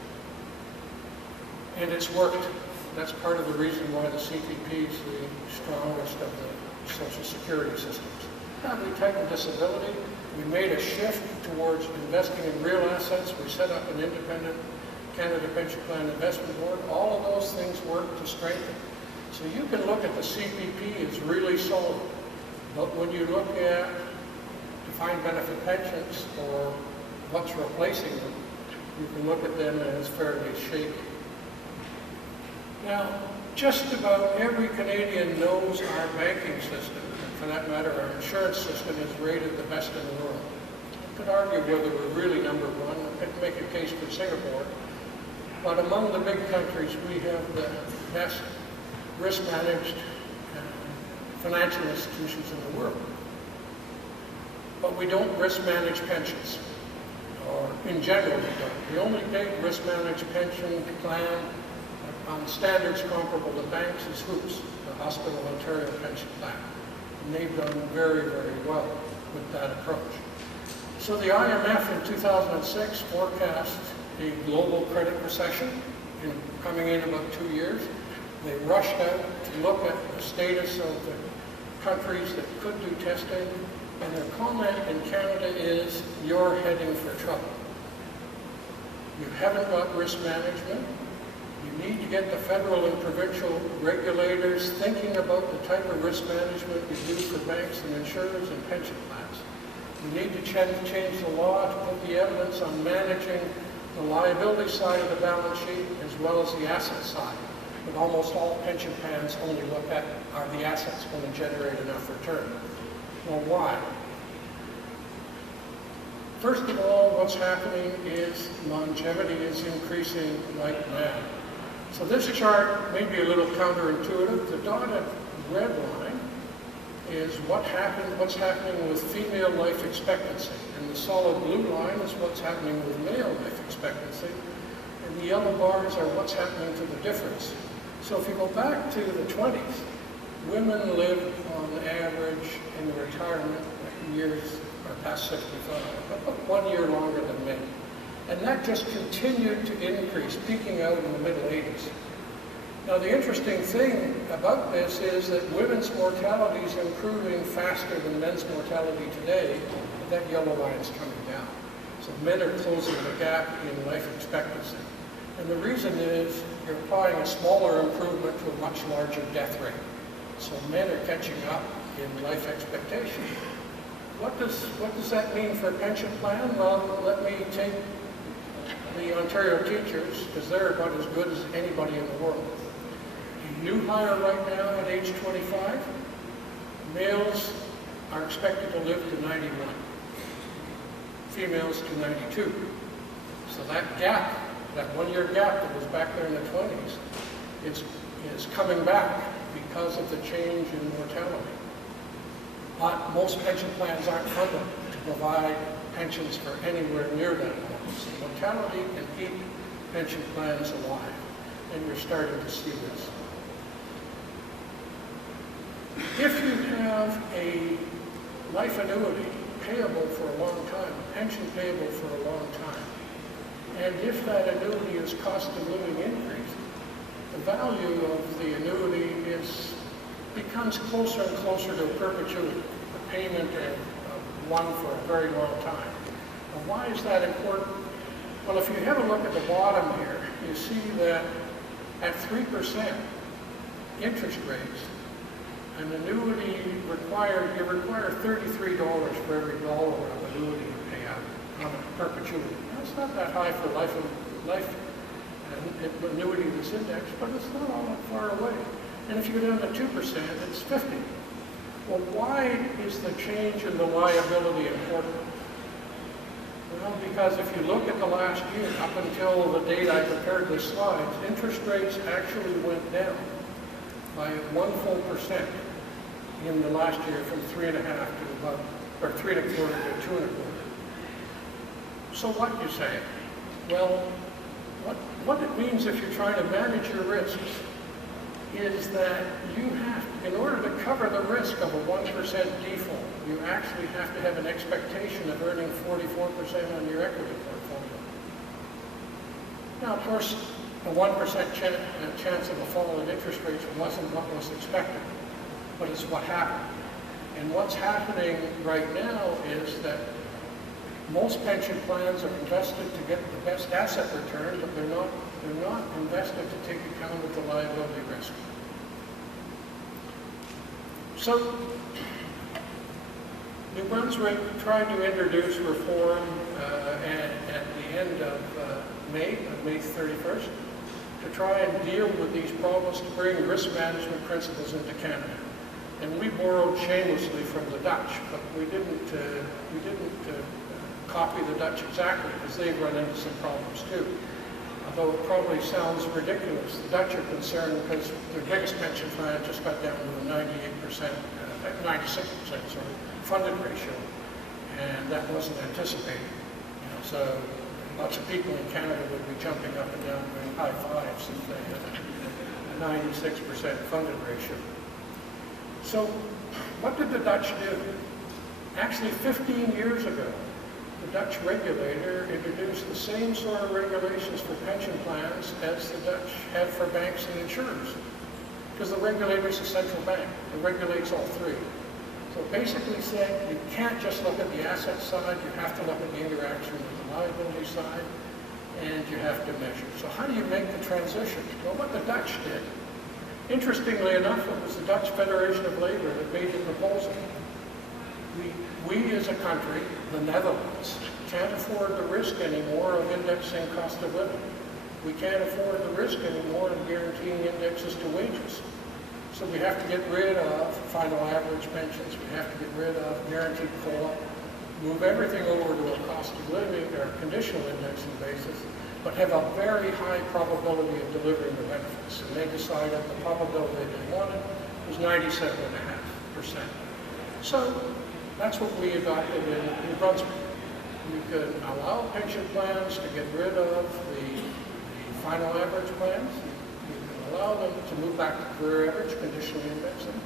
And it's worked. That's part of the reason why the CPP is the strongest of the social security systems. Now, we tightened disability. We made a shift towards investing in real assets. We set up an independent Canada Pension Plan Investment Board. All of those things work to strengthen. So you can look at the CPP as really solid. But when you look at defined benefit pensions or what's replacing them, you can look at them as fairly shaky. Now, just about every Canadian knows our banking system, and for that matter, our insurance system is rated the best in the world. You could argue whether we're really number one. I could make a case for Singapore. But among the big countries, we have the best risk-managed financial institutions in the world. But we don't risk-manage pensions, or in general we don't. The only big risk-managed pension plan on standards comparable to banks is HOOPS, the Hospital Ontario Pension Plan. And they've done very, very well with that approach. So the IMF in 2006 forecast a global credit recession coming in about 2 years. They rushed out to look at the status of the countries that could do testing, and their comment in Canada is, you're heading for trouble. You haven't got risk management. You need to get the federal and provincial regulators thinking about the type of risk management we do for banks and insurers and pension plans. We need to change the law to put the evidence on managing the liability side of the balance sheet as well as the asset side. but almost all pension plans only look at are the assets going to generate enough return. Well, why? First of all, what's happening is longevity is increasing like mad. So this chart may be a little counterintuitive. The dotted red line is what's happening with female life expectancy. And the solid blue line is what's happening with male life expectancy. And the yellow bars are what's happening to the difference. So if you go back to the 20s, women lived on average in retirement years are past 65, about 1 year longer than men. And that just continued to increase, peaking out in the middle 80s. Now the interesting thing about this is that women's mortality is improving faster than men's mortality today, but that yellow line is coming down. So men are closing the gap in life expectancy. And the reason is you're applying a smaller improvement to a much larger death rate. So men are catching up in life expectation. What does that mean for a pension plan? Well, let me take the Ontario teachers, because they're about as good as anybody in the world. A new hire right now at age 25, males are expected to live to 91, females to 92. So that gap, that 1 year gap that was back there in the 20s, is coming back because of the change in mortality. But most pension plans aren't funded to provide pensions for anywhere near that level. So mortality can keep pension plans alive, and you're starting to see this. If you have a life annuity payable for a long time, a pension payable for a long time, and if that annuity is cost of living increased, the value of the annuity becomes closer and closer to perpetuity, a payment of one for a very long time. Now, why is that important? Well, if you have a look at the bottom here, you see that at 3% interest rates, an annuity you require $33 for every dollar of annuity you pay out on a perpetuity. That's not that high for life annuity that's indexed, but it's not all that far away. And if you go down to 2%, it's 50. Well, why is the change in the liability important? Well, because if you look at the last year, up until the date I prepared this slide, interest rates actually went down by 1% in the last year, from 3.5 to about, or 3.25 to 2.25. So what you say? Well, what it means if you're trying to manage your risks is that you have, in order to cover the risk of a 1% default, you actually have to have an expectation of earning 44% on your equity portfolio. Now, of course, a 1% chance of a fall in interest rates wasn't what was expected, but it's what happened. And what's happening right now is that most pension plans are invested to get the best asset return, but they're not invested to take account of the liability risk. So, New Brunswick tried to introduce reform at the end of May 31st, to try and deal with these problems, to bring risk management principles into Canada. And we borrowed shamelessly from the Dutch, but we didn't copy the Dutch exactly, because they've run into some problems too. Although it probably sounds ridiculous, the Dutch are concerned because their biggest pension plan just got down to a 96% funded ratio, and that wasn't anticipated. So lots of people in Canada would be jumping up and down doing high fives if they had a 96% funded ratio. So what did the Dutch do? Actually, 15 years ago, the Dutch regulator introduced the same sort of regulations for pension plans as the Dutch had for banks and insurers. Because the regulator is a central bank. It regulates all three. So basically said, you can't just look at the asset side, you have to look at the interaction with the liability side, and you have to measure. So how do you make the transition? Well, what the Dutch did, interestingly enough, it was the Dutch Federation of Labor that made the proposal. We as a country, the Netherlands, can't afford the risk anymore of indexing cost of living. We can't afford the risk anymore in guaranteeing indexes to wages. So we have to get rid of final average pensions, we have to get rid of guaranteed COLA, move everything over to a cost of living or a conditional indexing basis, but have a very high probability of delivering the benefits. And they decided the probability they wanted was 97.5%. So that's what we adopted in New Brunswick. You could allow pension plans to get rid of the final average plans. You can allow them to move back to career average, conditional indexing.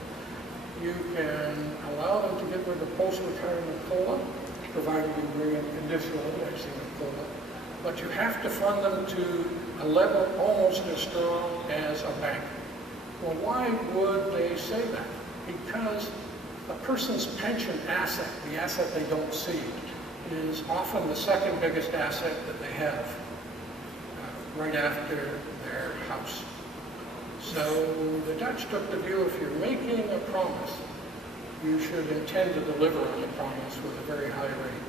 You can allow them to get rid of post-retirement COLA, provided you bring in conditional indexing of COLA. But you have to fund them to a level almost as strong as a bank. Well, why would they say that? Because a person's pension asset, the asset they don't see, is often the second biggest asset that they have, right after their house. So the Dutch took the view, if you're making a promise, you should intend to deliver on the promise with a very high rate.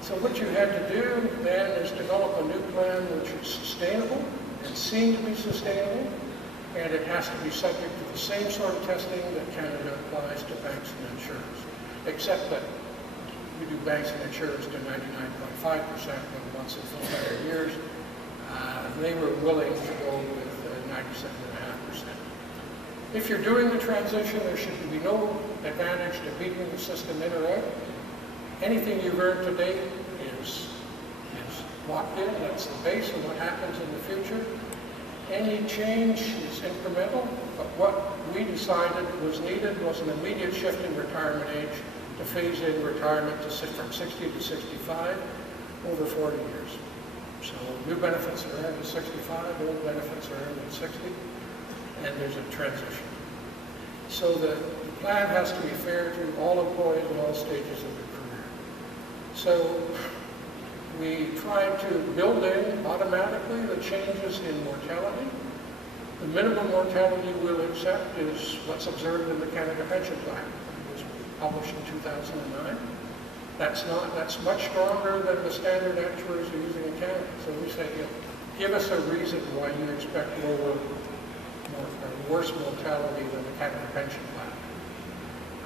So what you had to do then is develop a new plan which is sustainable and seen to be sustainable, and it has to be subject to the same sort of testing that Canada applies to banks and insurers, except that we do banks and insurers to 99.5%, but once in 400 years, they were willing to go with 97.5%. If you're doing the transition, there should be no advantage to beating the system in or out. Anything you've earned to date is locked in. That's the base of what happens in the future. Any change is incremental, but what we decided was needed was an immediate shift in retirement age to phase in retirement from 60 to 65 over 40 years. So new benefits are earned at 65, old benefits are earned at 60, and there's a transition. So the plan has to be fair to all employees in all stages of their career. So we tried to build in automatically the changes in mortality. The minimum mortality we'll accept is what's observed in the Canada Pension Plan. It was published in 2009. That's much stronger than the standard actuaries are using in Canada. So we say, give us a reason why you expect worse mortality than the Canada Pension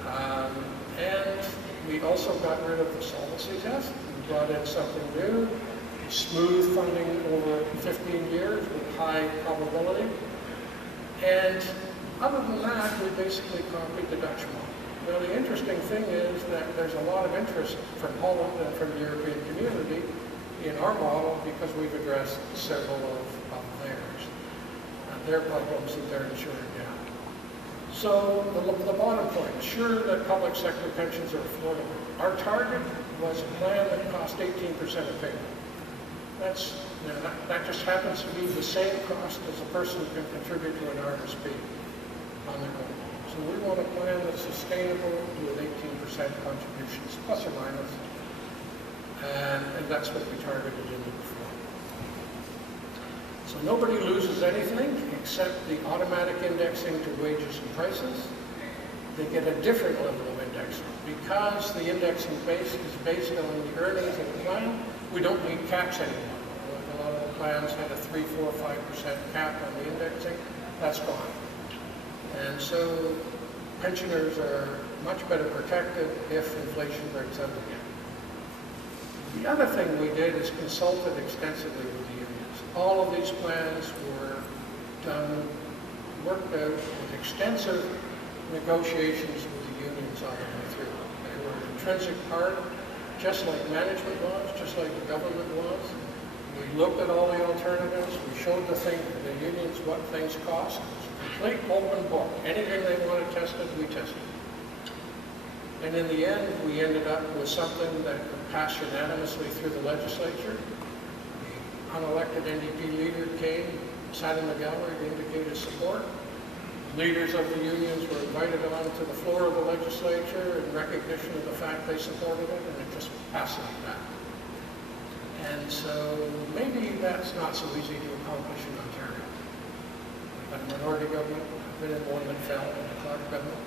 Plan. And we also got rid of the solvency test. We brought in something new, smooth funding over 15 years with high probability. And other than that, we basically copied the Dutch model. Now, the interesting thing is that there's a lot of interest from Holland and from the European community in our model because we've addressed several of theirs, their problems that they're insuring now. So the bottom point, ensure that public sector pensions are affordable. Our target was a plan that cost 18% of payment. That just happens to be the same cost as a person can contribute to an RSP on their own. So we want a plan that's sustainable with 18% contributions, plus or minus, and that's what we targeted in the reform. So nobody loses anything except the automatic indexing to wages and prices. They get a different level of indexing. Because the indexing base is based on the earnings of the plan, we don't need caps anymore. A lot of the plans had a 3, 4, 5% cap on the indexing. That's gone. And so pensioners are much better protected if inflation breaks out again. The other thing we did is consulted extensively with the unions. All of these plans were worked out with extensive negotiations with the unions all the way through. They were an intrinsic part, just like management was, just like the government was. We looked at all the alternatives. We showed the unions what things cost. Complete open book. Anything they wanted tested, we tested. And in the end, we ended up with something that could pass unanimously through the legislature. The unelected NDP leader came, sat in the gallery to indicate his support. Leaders of the unions were invited onto the floor of the legislature in recognition of the fact they supported it, and it just passed like that. And so maybe that's not so easy to accomplish in Ontario. A minority government, I've been in one that fell in the Clark government.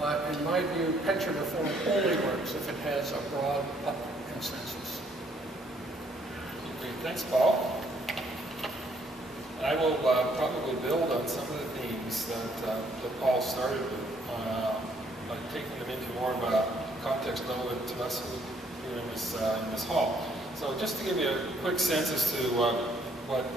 But in my view, pension reform only works if it has a broad public consensus. Thanks, Paul. I will probably build on some of the themes that Paul started with, by taking them into more of a context relevant to us here in this hall. So just to give you a quick sense as to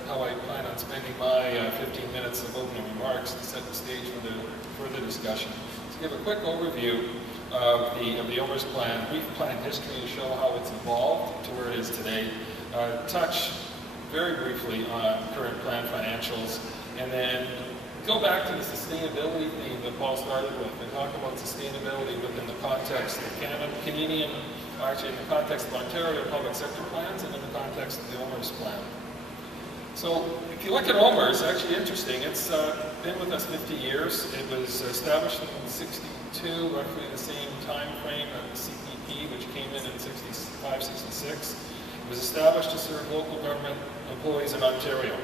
how I plan on spending my 15 minutes of opening remarks to set the stage for the further discussion. To give a quick overview of the OMERS plan, brief plan history to show how it's evolved to where it is today, touch very briefly on current plan financials, and then go back to the sustainability theme that Paul started with, and talk about sustainability within the context of Canadian, actually in the context of Ontario public sector plans, and in the context of the OMERS plan. So if you look at OMERS, actually interesting, it's been with us 50 years. It was established in 62, roughly the same time frame as the CPP, which came in 65, 66. It was established to serve local government employees in Ontario.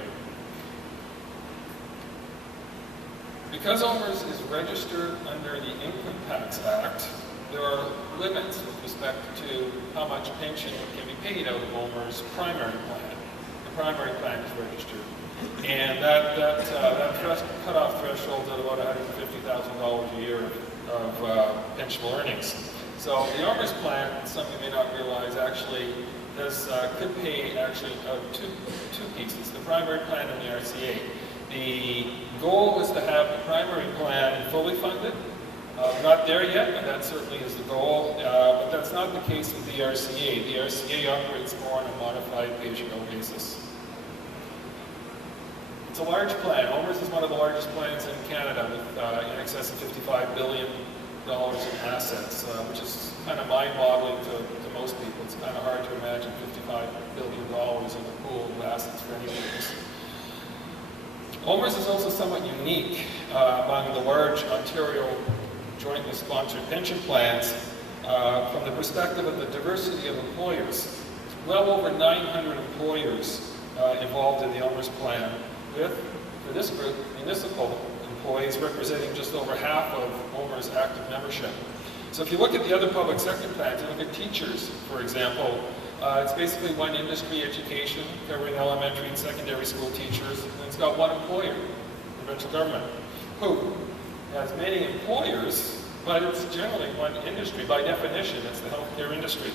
Because OMERS is registered under the Income Tax Act, there are limits with respect to how much pension can be paid out of OMERS primary plan. The primary plan is registered. And that cutoff threshold is at about $150,000 a year of pensionable earnings. So the OMERS plan, some of you may not realize, actually could pay actually two pieces, the primary plan and the RCA. The goal is to have the primary plan fully funded. Not there yet, but that certainly is the goal. But that's not the case with the RCA. The RCA operates more on a modified pay-as-you-go basis. It's a large plan. OMERS is one of the largest plans in Canada with in excess of $55 billion in assets, which is kind of mind-boggling to most people. It's kind of hard to imagine $55 billion in the pool of assets for any business. OMERS is also somewhat unique among the large Ontario jointly sponsored pension plans from the perspective of the diversity of employers. Well over 900 employers involved in the OMERS plan, with, for this group, municipal employees representing just over half of OMERS active membership. So if you look at the other public sector plans, you look at teachers, for example, it's basically one industry, education, covering elementary and secondary school teachers, and it's got one employer, provincial government, who has many employers, but it's generally one industry. By definition, it's the healthcare industry.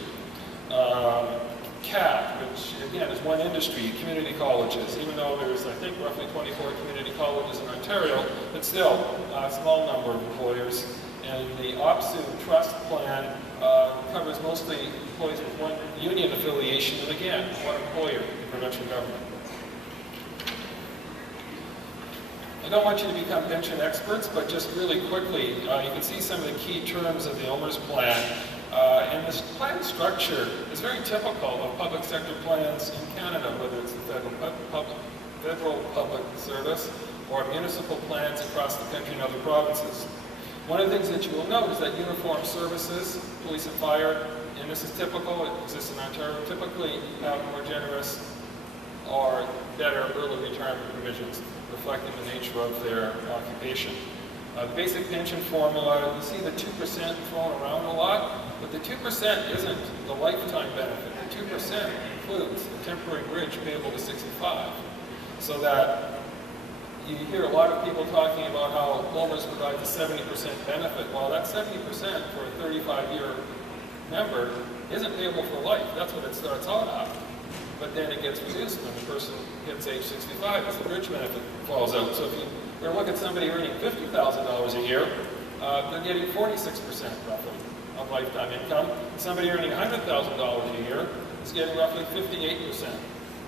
CAT, which again is one industry, community colleges, even though there's, I think, roughly 24 community colleges in Ontario, but still a small number of employers. And the OPSU Trust Plan covers mostly employees with one union affiliation, and again, one employer, the provincial government. I don't want you to become pension experts, but just really quickly, you can see some of the key terms of the OMERS plan. And this plan structure is very typical of public sector plans in Canada, whether it's the federal public service or municipal plans across the country and other provinces. One of the things that you will note is that uniformed services, police and fire, and this is typical, it exists in Ontario, typically have more generous or better early retirement provisions, reflecting the nature of their occupation. The basic pension formula, you see the 2% thrown around a lot, but the 2% isn't the lifetime benefit. The 2% includes the temporary bridge payable to 65. So that you hear a lot of people talking about how OMERS provides a 70% benefit. Well, that 70% for a 35-year member isn't payable for life. That's what it starts out at. But then it gets reduced when the person hits age 65 as the bridge benefit falls out. So if you were to look at somebody earning $50,000 a year, they're getting 46% roughly of lifetime income. Somebody earning $100,000 a year is getting roughly 58%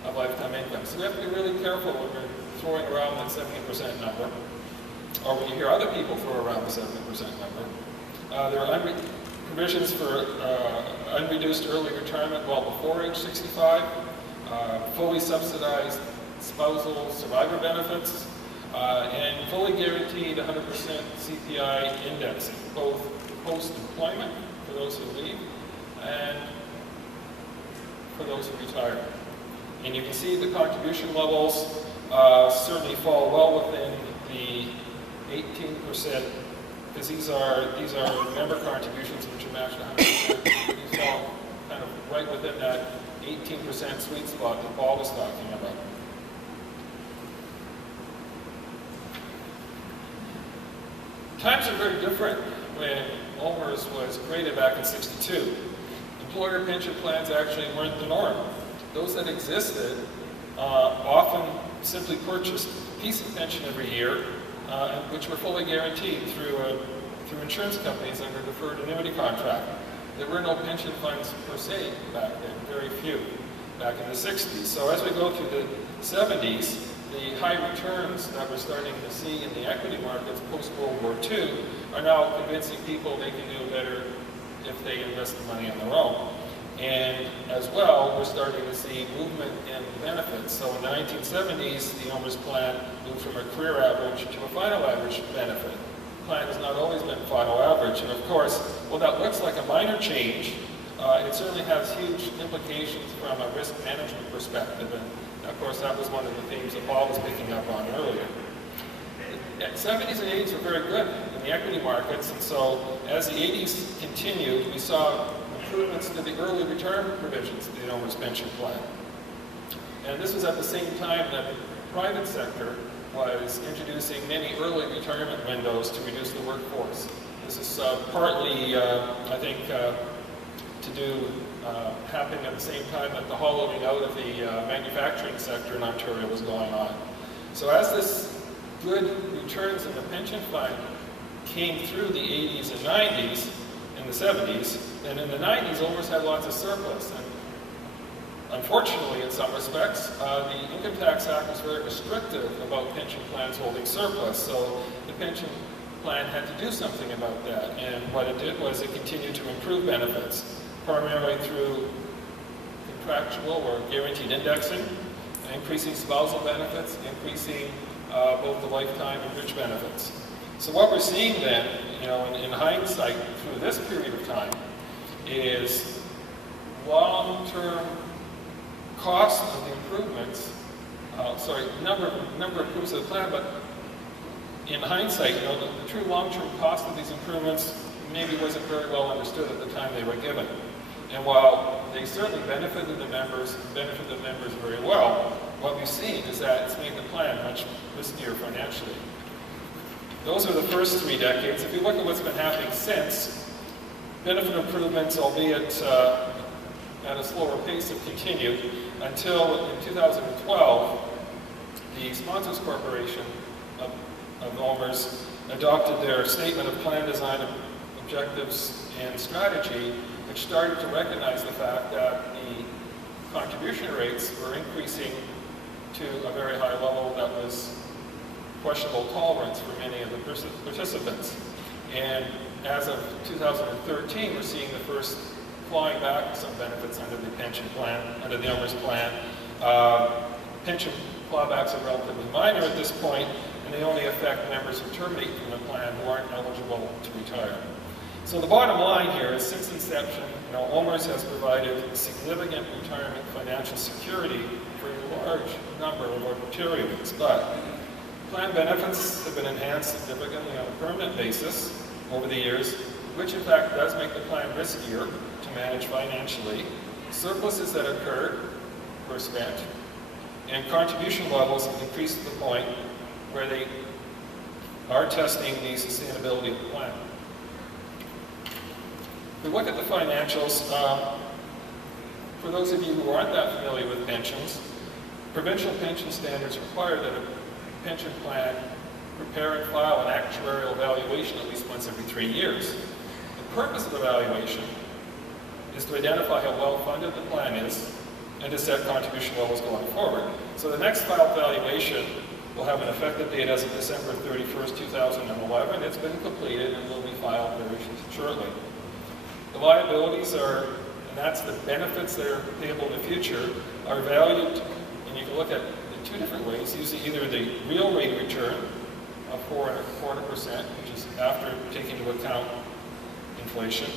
of lifetime income. So we have to be really careful when we're throwing around that 70% number, or when you hear other people throw around the 70% number. There are provisions for unreduced early retirement well before age 65, fully subsidized spousal survivor benefits, and fully guaranteed 100% CPI indexing, both post-employment for those who leave and for those who retire. And you can see the contribution levels certainly fall well within the 18%, because these are member contributions which are matched 100%. These fall kind of right within that 18% sweet spot that Paul was talking about. Times are very different when OMERS was created back in '62. Employer pension plans actually weren't the norm. Those that existed often simply purchased a piece of pension every year, which were fully guaranteed through insurance companies under deferred annuity contract. There were no pension funds per se back then, very few, back in the '60s. So as we go through the '70s, the high returns that we're starting to see in the equity markets post-World War II are now convincing people they can do better if they invest the money on their own. And as well, we're starting to see movement in benefits. So in the 1970s, the OMERS plan moved from a career average to a final average benefit. The plan has not always been final average. And of course, while that looks like a minor change, it certainly has huge implications from a risk management perspective. And of course, that was one of the themes that Paul was picking up on earlier. The 70s and 80s were very good in the equity markets, and so as the 80s continued, we saw improvements to the early retirement provisions of the OMERS pension plan. And this was at the same time that the private sector was introducing many early retirement windows to reduce the workforce. This is partly, I think, happening at the same time that the hollowing out of the manufacturing sector in Ontario was going on. So as this good returns in the pension fund came through the 80s and 90s, in the 70s, and in the 90s, OMERS had lots of surplus. And unfortunately, in some respects, the Income Tax Act was very restrictive about pension plans holding surplus. So the pension plan had to do something about that. And what it did was it continued to improve benefits, primarily through contractual or guaranteed indexing, increasing spousal benefits, increasing both the lifetime and bridge benefits. So what we're seeing then, in hindsight through this period of time, is long-term cost of the improvements, number of improvements of the plan, but in hindsight, the true long-term cost of these improvements maybe wasn't very well understood at the time they were given. And while they certainly benefited the members very well, what we've seen is that it's made the plan much riskier financially. Those are the first 3 decades. If you look at what's been happening since, benefit improvements, albeit at a slower pace, have continued until in 2012, the Sponsors Corporation of OMERS adopted their Statement of Plan Design Objectives and Strategy, which started to recognize the fact that the contribution rates were increasing to a very high level that was questionable tolerance for many of the participants. And as of 2013, we're seeing the first clawing back of some benefits under the pension plan, under the OMERS plan. Pension clawbacks are relatively minor at this point, and they only affect members who terminate from the plan who aren't eligible to retire. So the bottom line here is, since inception, OMERS has provided significant retirement financial security for a large number of Ontarians, but plan benefits have been enhanced significantly on a permanent basis over the years, which in fact does make the plan riskier to manage financially. Surpluses that occurred were spent, and contribution levels have increased to the point where they are testing the sustainability of the plan. If we look at the financials, for those of you who aren't that familiar with pensions, provincial pension standards require that a pension plan prepare and file an actuarial evaluation at least once every 3 years. The purpose of the evaluation is to identify how well-funded the plan is and to set contribution levels going forward. So the next filed valuation will have an effective date as of December 31st, 2011. It's been completed and will be filed very shortly. The liabilities are, and that's the benefits that are payable in the future, are valued, and you can look at it 2 different ways, using either the real rate of return of 4.25%, which is after taking into account inflation,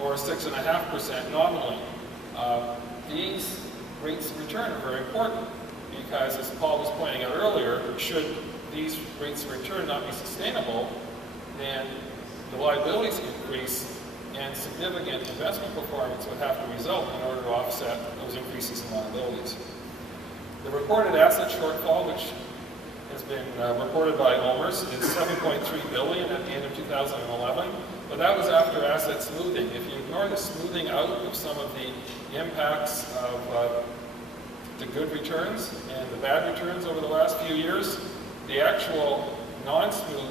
or 6.5% nominally. These rates of return are very important because, as Paul was pointing out earlier, should these rates of return not be sustainable, then the liabilities increase and significant investment performance would have to result in order to offset those increases in liabilities. The reported asset shortfall, which has been reported by OMERS is 7.3 billion at the end of 2011, but that was after asset smoothing. If you ignore the smoothing out of some of the impacts of the good returns and the bad returns over the last few years, the actual non-smooth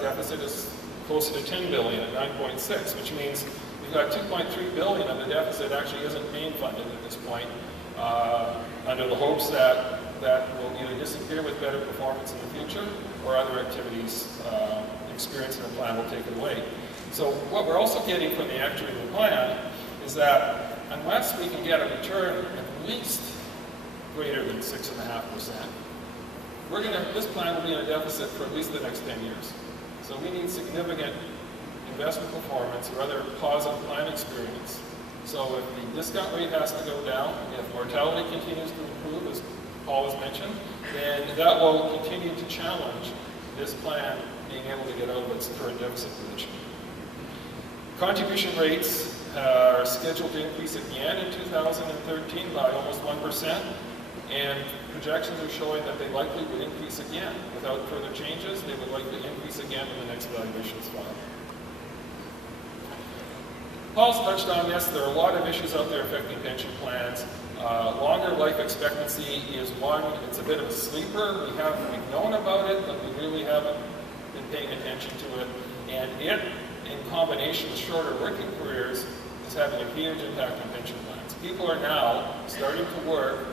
deficit is closer to 10 billion at 9.6, which means we've got 2.3 billion of the deficit actually isn't main funded at this point, under the hopes that that will either disappear with better performance in the future or other activities experienced in the plan will take it away. So what we're also getting from the actuary of the plan is that unless we can get a return at least greater than 6.5%, this plan will be in a deficit for at least the next 10 years. So we need significant investment performance or other positive plan experience. So if the discount rate has to go down, if mortality continues to improve, as Paul has mentioned, then that will continue to challenge this plan being able to get out of its current deficit position. Contribution rates are scheduled to increase again in 2013 by almost 1%, and projections are showing that they likely would increase again. Without further changes, they would likely increase again in the next valuation as well. Paul's touched on this. There are a lot of issues out there affecting pension plans. Longer life expectancy is one. It's a bit of a sleeper. We've known about it, but we really haven't been paying attention to it. And it, in combination with shorter working careers, is having a huge impact on pension plans. People are now starting to work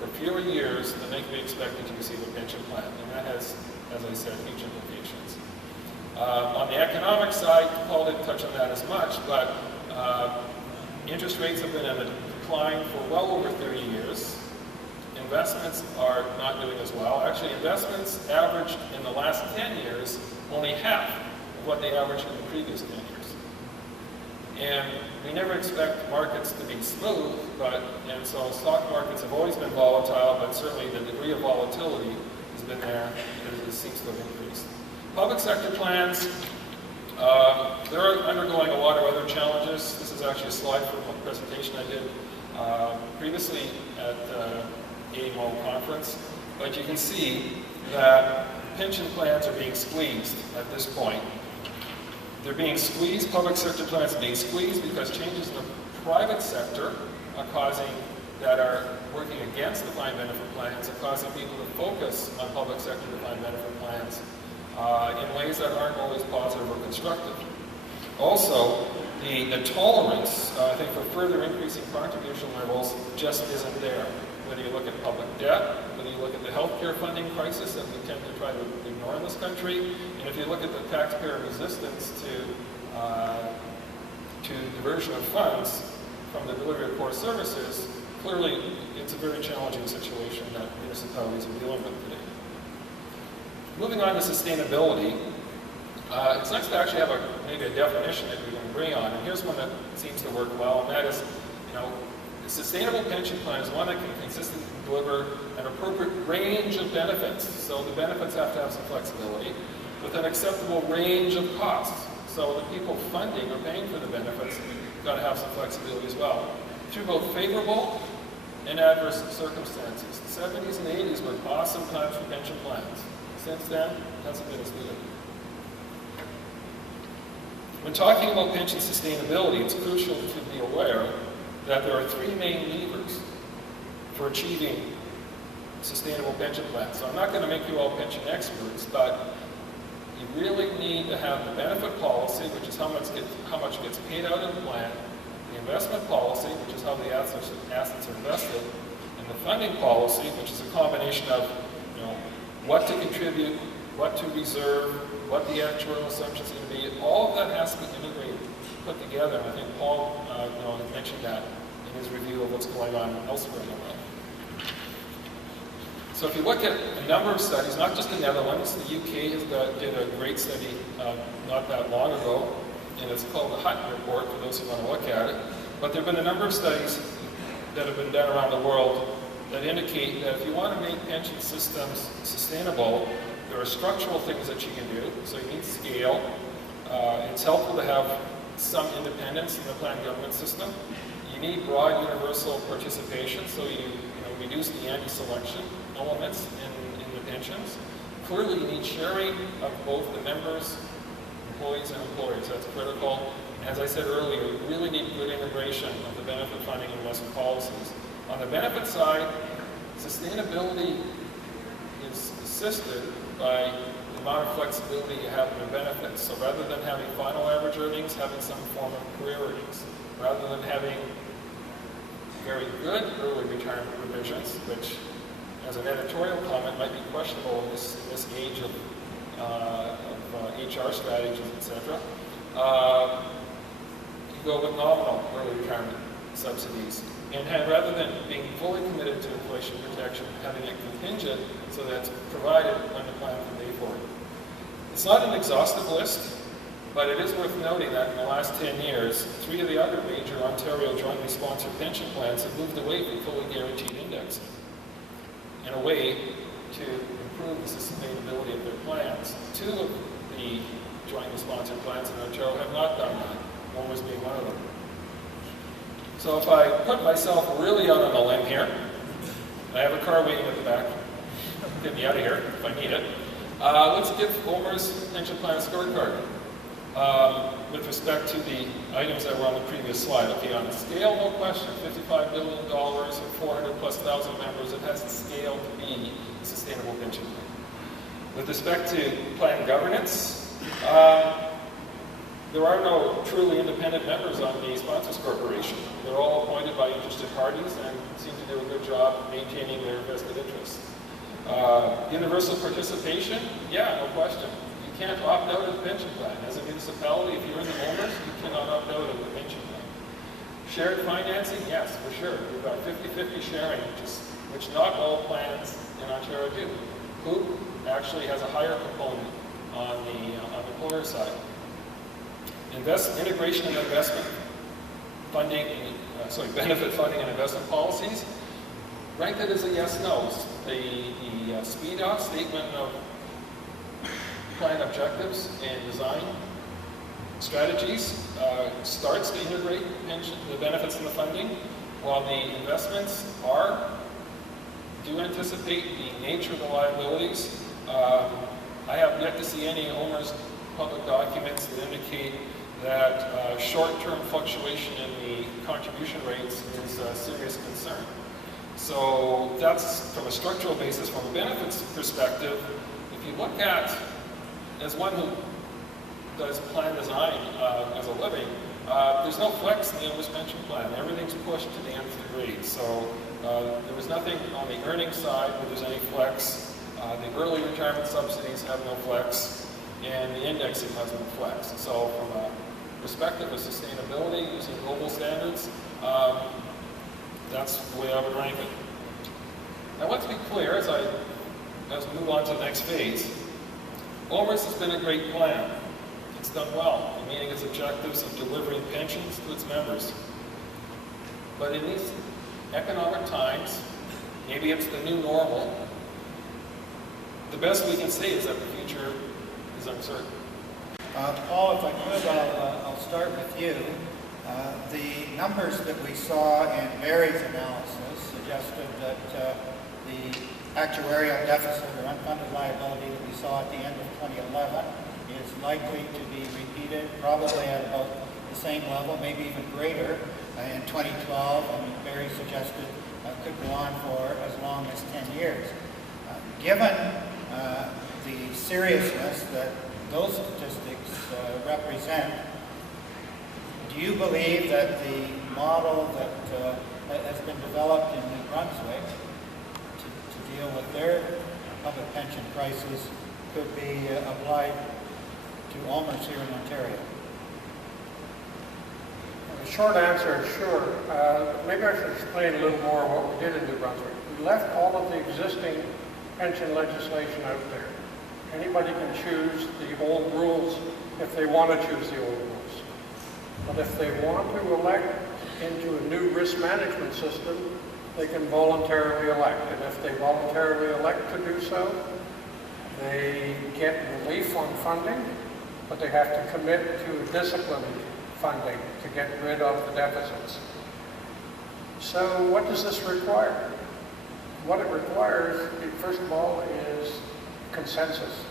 for fewer years than they can be expected to receive a pension plan. And that has, as I said, huge implications. On the economic side, Paul didn't touch on that as much, but interest rates have been in a decline for well over 30 years. Investments are not doing as well. Actually, investments averaged in the last 10 years only half of what they averaged in the previous 10 years. And we never expect markets to be smooth, and so stock markets have always been volatile, but certainly the degree of volatility has been there, and it seems to have increased. Public sector plans, they're undergoing a lot of other challenges. This is actually a slide from a presentation I did previously at the AMO conference. But you can see that pension plans are being squeezed at this point. They're being squeezed, public sector plans are being squeezed because changes in the private sector that are working against defined benefit plans are causing people to focus on public sector defined benefit plans in ways that aren't always positive or constructive. Also, the tolerance, I think, for further increasing contribution levels just isn't there. Whether you look at public debt, whether you look at the healthcare funding crisis that we tend to try to ignore in this country, and if you look at the taxpayer resistance to diversion of funds from the delivery of core services, clearly it's a very challenging situation that municipalities are dealing with today. Moving on to sustainability, it's nice to actually have maybe a definition that we can agree on, and here's one that seems to work well, and that is, a sustainable pension plan is one that can consistently deliver an appropriate range of benefits. So the benefits have to have some flexibility with an acceptable range of costs. So the people funding or paying for the benefits have got to have some flexibility as well. Through both favorable and adverse circumstances. The 70s and 80s were awesome times for pension plans. Since then, it hasn't been as good. When talking about pension sustainability, it's crucial to be aware that there are three main levers for achieving sustainable pension plans. So I'm not going to make you all pension experts, but you really need to have the benefit policy, which is how much gets paid out in the plan, the investment policy, which is how the assets are invested, and the funding policy, which is a combination of what to contribute, what to reserve, what the actuarial assumptions are going to be. All of that has to be integrated, put together, and I think Paul mentioned that in his review of what's going on elsewhere in the world. So if you look at a number of studies, not just the Netherlands, the UK did a great study not that long ago, and it's called the Hutton Report for those who want to look at it. But there have been a number of studies that have been done around the world that indicate that if you want to make pension systems sustainable, there are structural things that you can do. So you need scale. It's helpful to have some independence in the planned government system. You need broad universal participation, so you reduce the anti-selection elements in the pension pensions. Clearly, you need sharing of both the members, employees, and employers. That's critical. As I said earlier, we really need good integration of the benefit funding and investment policies. On the benefit side, sustainability is assisted by the amount of flexibility you have in your benefits. So rather than having final average earnings, having some form of career earnings. Rather than having very good early retirement provisions, which as an editorial comment might be questionable in this age of HR strategies, etc. You go with nominal early retirement subsidies, and rather than being fully committed to inflation protection, having it contingent so that it's provided when the plan can pay for it. It's not an exhaustive list, but it is worth noting that in the last 10 years, 3 of the other major Ontario jointly sponsored pension plans have moved away from fully guaranteed indexing in a way to improve the sustainability of their plans. 2 of the jointly sponsored plans in Ontario have not done that, OMERS being one of them. So if I put myself really out on a limb here, I have a car waiting at the back, get me out of here if I need it. Let's give OMERS pension plan a scorecard. With respect to the items that were on the previous slide. Okay, on the scale, no question, $55 billion and 400,000+ members, it has the scale to be a sustainable pension plan. With respect to plan governance, there are no truly independent members on the Sponsors Corporation. They're all appointed by interested parties and seem to do a good job maintaining their vested interests. Universal participation, yeah, no question. You can't opt out of the pension plan. As a municipality, if you're in the OMERS, you cannot opt out of the pension plan. Shared financing, yes, for sure. We've got 50-50 sharing, which not all plans in Ontario do. Hoop actually has a higher component on the employer side. Integration and investment funding, benefit funding and investment policies, ranked it as a yes/no. The SPEDOC, Statement of Plan Objectives and Design Strategies, starts to integrate the benefits and the funding, while the investments do anticipate the nature of the liabilities. I have yet to see any OMERS public documents that indicate that short-term fluctuation in the contribution rates is a serious concern. So that's from a structural basis. From a benefits perspective, if you look at, as one who does plan design as a living, there's no flex in the OMERS pension plan. Everything's pushed to the nth degree. So there was nothing on the earnings side where there's any flex. The early retirement subsidies have no flex, and the indexing has no flex. So from a perspective of sustainability, using global standards, that's the way I would rank it. Now let's be clear, as we move on to the next phase, OMERS has been a great plan. It's done well in meeting its objectives of delivering pensions to its members. But in these economic times, maybe it's the new normal, the best we can say is that the future is uncertain. Paul, if I could, I'll start with you. The numbers that we saw in Barry's analysis suggested that the actuarial deficit or unfunded liability that we saw at the end of 2011 is likely to be repeated, probably at about the same level, maybe even greater in 2012, and Barry suggested could go on for as long as 10 years. Given the seriousness that those statistics represent, do you believe that the model that has been developed in New Brunswick to deal with their public pension crisis could be applied to OMERS here in Ontario? The short answer is sure. Maybe I should explain a little more what we did in New Brunswick. We left all of the existing pension legislation out there. Anybody can choose the old rules if they want to choose the old rules. But if they want to elect into a new risk management system, they can voluntarily elect. And if they voluntarily elect to do so, they get relief on funding, but they have to commit to disciplined funding to get rid of the deficits. So what does this require? What it requires, first of all, is consensus.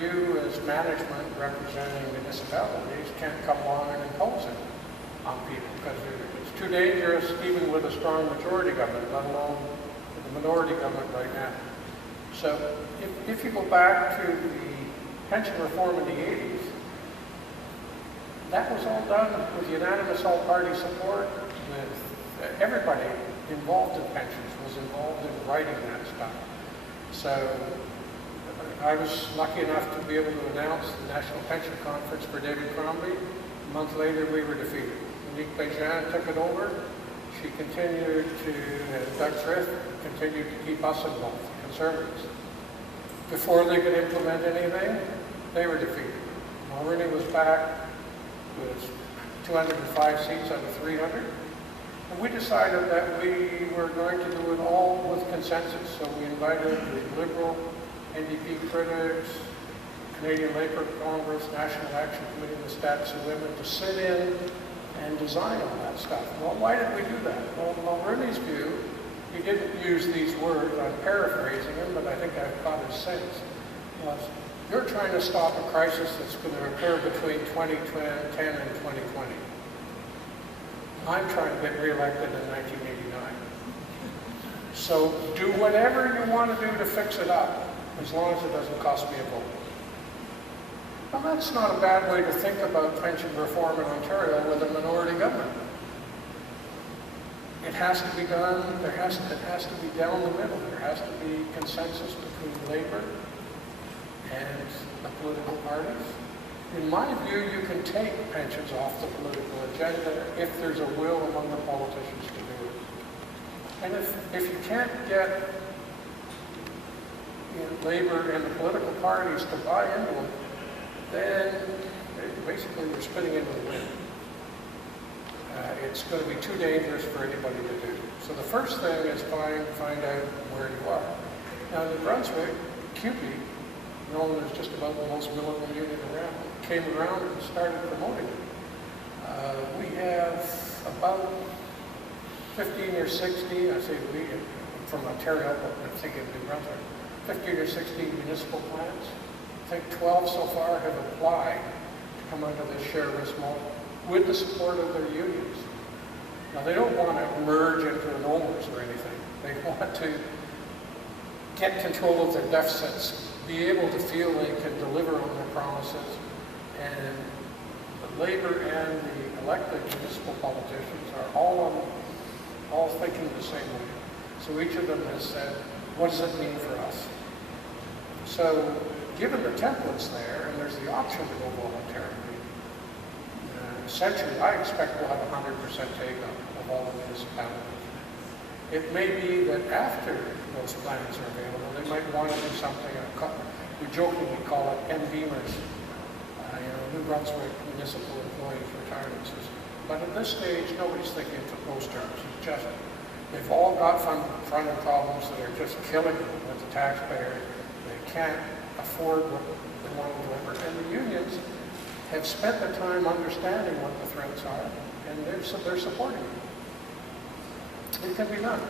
You as management representing municipalities can't come along and impose it on people because it's too dangerous even with a strong majority government, let alone the minority government right now. So if you go back to the pension reform in the 80s, that was all done with unanimous all-party support, with everybody involved in pensions was involved in writing that stuff. So I was lucky enough to be able to announce the National Pension Conference for David Crombie. A month later, we were defeated. Monique Bejan took it over. She continued to, Doug Frith continued to keep us involved, the Conservatives. Before they could implement anything, they were defeated. Mulroney was back with 205 seats out of 300. And we decided that we were going to do it all with consensus. So we invited the Liberal, NDP critics, Canadian Labour Congress, National Action Committee, and the Stats of Women to sit in and design all that stuff. Well, why did we do that? Well, Mulroney's view, he didn't use these words, I'm paraphrasing him, but I think I've caught his sense, was you're trying to stop a crisis that's going to occur between 2010 and 2020. I'm trying to get reelected in 1989. So do whatever you want to do to fix it up, as long as it doesn't cost me a vote. Well, that's not a bad way to think about pension reform in Ontario with a minority government. It has to be done, it has to be down the middle. There has to be consensus between Labour and the political parties. In my view, you can take pensions off the political agenda if there's a will among the politicians to do it. And if you can't get Labour and the political parties to buy into it, then basically you're spitting into the wind. It's going to be too dangerous for anybody to do. So the first thing is find out where you are. Now, New Brunswick, CUPE, known as just about the most militant union around, came around and started promoting it. We have about 15 or 16, I say we, from Ontario, but I'm thinking of New Brunswick, 15 or 16 municipal plans. I think 12 so far have applied to come under this share risk model with the support of their unions. Now, they don't want to merge into an OMERS or anything. They want to get control of their deficits, be able to feel they can deliver on their promises, and the Labour and the elected municipal politicians are all thinking the same way. So each of them has said, what does it mean for us? So given the templates there, and there's the option to go voluntarily, essentially I expect we'll have 100% take-up of all the municipalities. It may be that after those plans are available, they might want to do something, we jokingly call it MDMers, New Brunswick Municipal Employees Retirement System. But at this stage, nobody's thinking of those terms. It's just, they've all got funding problems that are just killing them with the taxpayer. They can't afford what they want to deliver. And the unions have spent the time understanding what the threats are, and they're supporting it. It can be done.